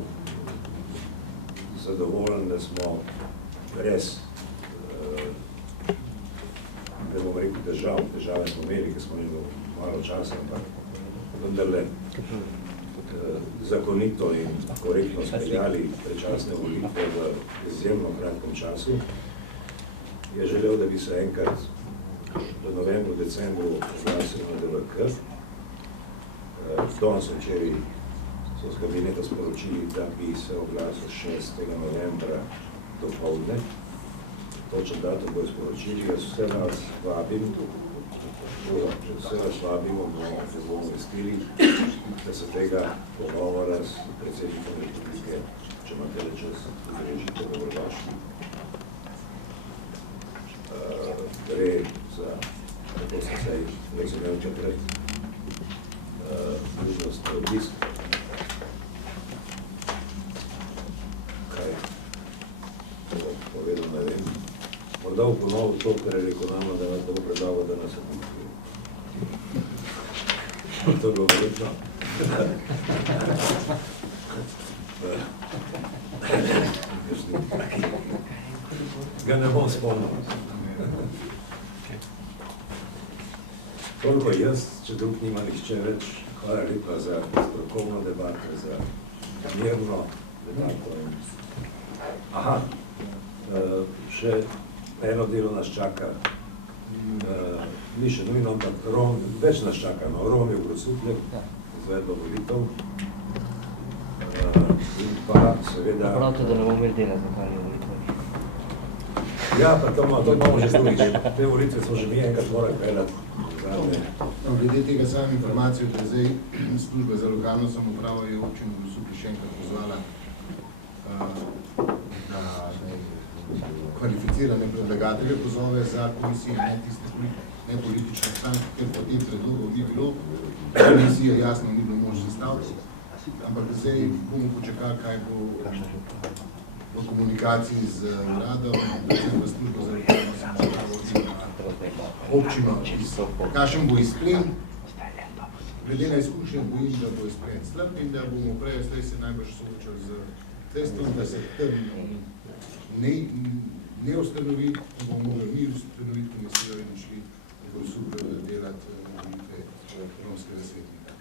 zadovoljen, da smo res, da bomo rekel težave smo imeli, ker smo imeli malo časa, ampak vendarle zakonito in korektno speljali predčasne volitve v izjemno kratkem času. Je želel, da bi se enkrat v novembru, decembru oglasil na DVK. Danes včeraj so z kabineta sporočili, da bi se oglasil 6. novembra dopoldne. Točen datum bojo sporočili, jaz vse nas vabim, bomo vestili, da se tega pogovora s predsednikom Republike, če imate le čas, udeležite dobrodošli. Gre za, kako sem se razumel čepred, možnost obisk. Kaj bo povedal, ne vem. Morda v ponovu to, kar je rekel nama, da nas bo predavo, da nas obiskuje. To je bilo verjetno. Ga ne bom spomnil. Toliko jaz, če drug nima nihče več, hvala lepa za strokovno debato, za mirno debato. Aha, še eno delo nas čaka, ni še nujno, ampak več nas čaka, Romi v Grosuplju, izvedbo volitev. In pa seveda... Pravite, da ne bomo imeli dela za kaj volitev. Ja, pa to imamo že drugič. Te volitve smo že mi enkrat morali peljati. Glede tega sam informacijo, da je zdaj služba za lokalno samoupravo je občino v Grosuplju še enkrat pozvala, da kvalificirane predlagatelje pozove za komisijo, ne politične stranke, ker po tem predlogov ni bilo, komisija jasno ni bilo moč zastaviti, ampak zdaj bomo počakali, kaj bo v komunikaciji z uradom, predvsem v službo za lokalno samoupravo občino. Kakšen bo izplen, glede na izkušnje bojim, da bo izplen slab in da bomo prej se najbolj soočali z testom, da se ne ustanovi, da bomo mogli mi ustanoviti komisijo in šli v Grosuplju delati volitve romskega svetnika.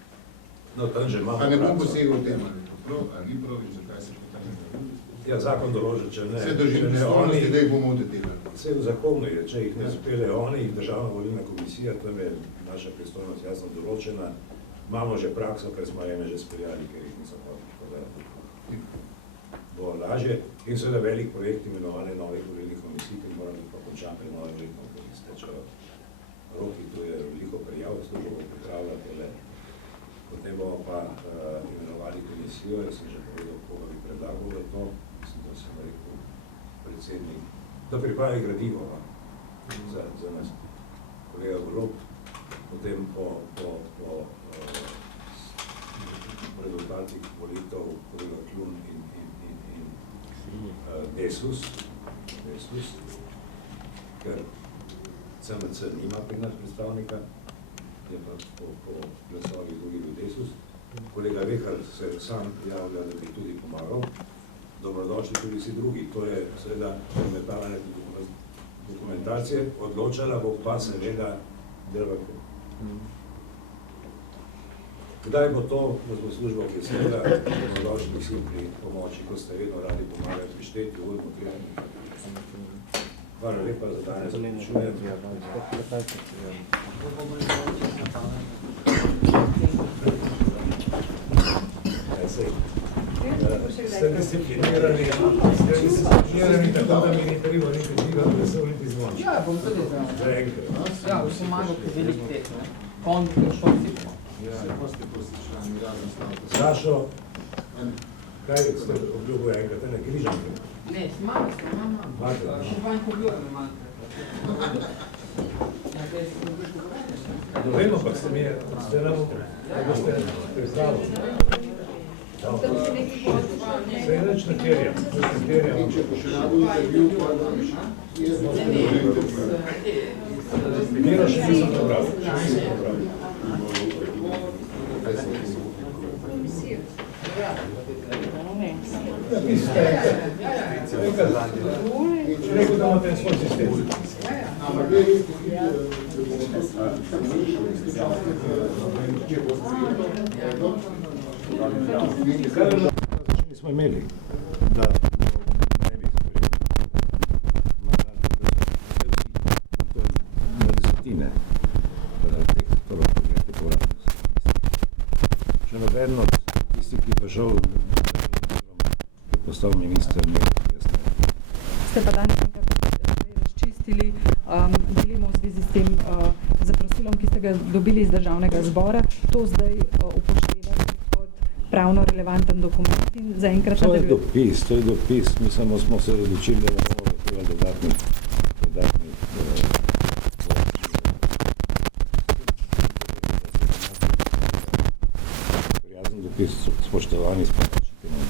No, tam že imamo pa ne bom posegal v tem, ali je to prav, ali ni prav in zakaj se potem ne pravi. Ja, zakon določa, če ne... Vse držim pristojnosti, da jih bomo odedelali. Vse v zakonu je, če jih ne spele oni, jih državna volilna komisija, tam je naša pristojnost jasno določena. Imamo že prakso, ker smo ene že speljali, ker jih niso hodili, tako da bo lažje. In seveda velik projekt imenovane novih volilnih komisij, ki mora biti pa končan pri novem letnom, ker iztečejo roki, tu je veliko prijav, službo priprav pripravljate. Potem bomo pa imenovali komisijo, jaz sem že povedal, koga bi predlagal za to, mislim, da sem rekel predsednik, da pripravi gradivo za nas, kolega Golob, potem po rezultatih volitev kolega Klun in Desus, ker CMC nima pri nas predstavnika, je pa po glasovih drugi v Desus. Kolega Vehar se sam javlja, da bi tudi pomagal. Dobrodošli tudi vsi drugi. To je seveda premetavanje dokumentacije. Odločala bo pa seveda DRVK. Kdaj bo to, da bo služba, ki je seveda dobrodošli vsi pri pomoči, ko ste vedno radi pomagali pri štetju, vodno krijanju. Hvala lepa za danes. Ste disciplinirani, tako da mi ni treba nekaj žiga, da se voliti zvon. Ja, bom tudi znal. Ja, bom pomagal pri velik teh, ne? Kondi, ker šolci. Sašo, kaj ste obljubil enkrat, ne križanke? Ne, imam. Še 2 obljubim imam. Vemo, pa ste nam pripravili. Se je nič ne terjam. Miro še nisem prebral. Rekel, da imate svoj sistem. Kaj smo imeli, da ne bi sprejeli mandati, da so na desetine teh povratnosti. Še noben od tistih, ki je prišel, je postal minister, ne Ste pa danes nekako razčistili, delimo v zvezi s tem zaprosilom, ki ste ga dobili iz Državnega zbora, to zdaj upoštevati kot pravno relevanten dokument in zaenkrat nadaljujete. To je dopis, mi samo smo se odločili, da bomo zahtevali dodatnih prijazen dopis, spoštovani spomečite nam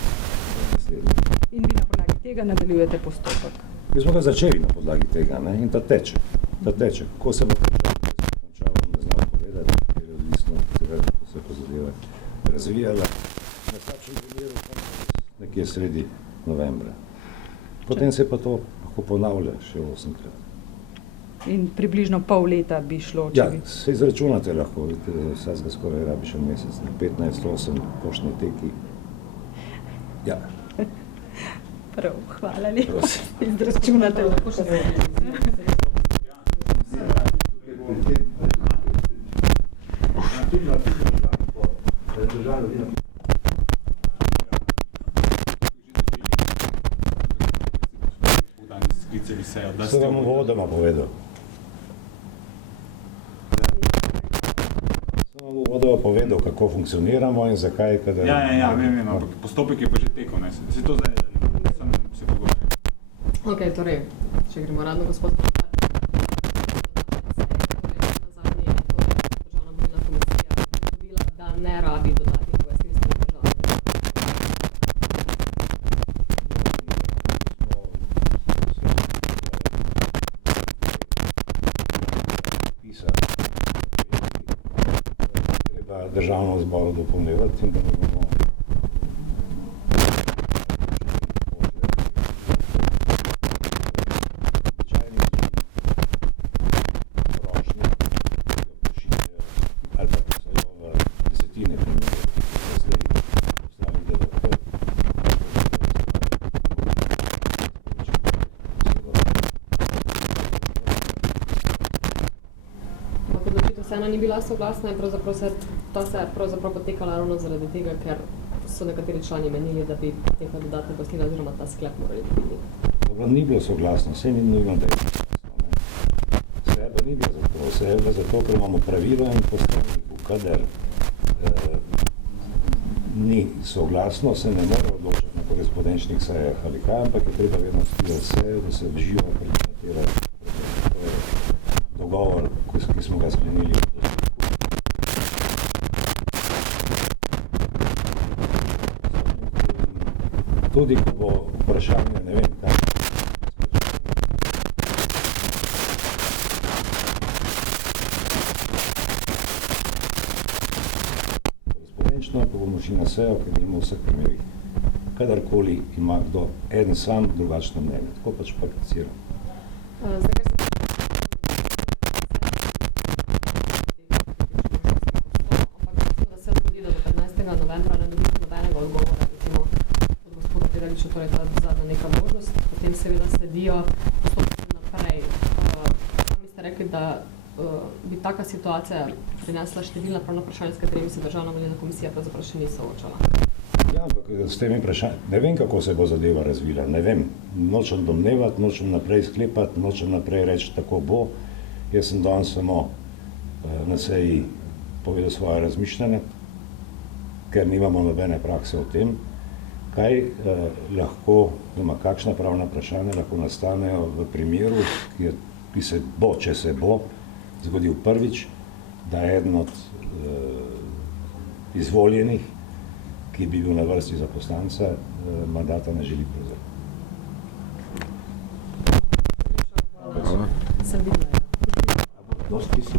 naslednji. In vi na podlagi tega nadaljujete postopek? Mi smo ga začeli na podlagi tega, ne? In ta teče. Kako se bo končal, ne znam povedati, ker je odvisno od tega, kako se bo zadeva razvijala. Na slabšem primeru nekje sredi novembra. Potem se pa to lahko ponavlja še 8-krat. In približno pol leta bi šlo, če bi... Ja, se izračunate lahko, vsega skoraj rabi še mesec, 15-8 poštni teki. Ja. Prav, hvala lepa. Izračunate lahko še Sem vam uvodoma povedal. Kako funkcioniramo in zakaj, kadar... Ja, vem, ampak postopek je pa že tekel, ne? Se to zdaj sem se pogovarjal. Ok, torej, če gremo radno, gospod Prokar. Nazadnje je to Državna volilna komisija ugotovila, da ne rabi dodatnih pojasnil s tem državnim. Državno zboru dopolnjevati in da ne bomo prošnje, ali pa so jo v desetine primerov, zdaj obstavi DVK. Odločitev vseeno ni bila soglasna in ta se je pravzaprav potekala ravno zaradi tega, ker so nekateri člani menili, da bi nekaj dodatne pojasnila oziroma ta sklep morali dobiti. Dobro, ni bilo soglasno, saj ni nujno, da je soglasno. Seba ni bilo zato, ker imamo pravila in poslovnik, v kadar ni soglasno, se ne more odločiti na korespondenčnih sejah ali kaj, ampak je treba vedno sklicati sejo, da se živo predebatira. To je dogovor, ki smo ga sklenili. Tudi ko bo vprašanje, ne vem, kaj. Korespondenčno, ko bomo šli na sejo, ki gremo v vseh primerih, kadarkoli ima kdo eden sam drugačno mnenje. Tako pač prakticiram. Torej ta zadnja neka možnost, potem seveda sledijo postopki naprej. Sami ste rekli, da bi taka situacija prinesla številna pravna vprašanja, s katerimi se Državna volilna komisija pravzaprav še ni soočala. Ja, ampak s temi vprašanji, ne vem, kako se bo zadeva razvila, ne vem. Nočem domnevati, nočem naprej sklepati, nočem naprej reči, tako bo. Jaz sem danes samo na seji povedal svoje razmišljanje, ker nimamo nobene prakse o tem, kaj lahko, kakšna pravna vprašanja lahko nastanejo v primeru, ki se bo, če se bo, zgodil prvič, da eden od izvoljenih, ki bi bil na vrsti za poslanca, mandata ne želi prevzeti. Hvala. Sem videla. Dosti si.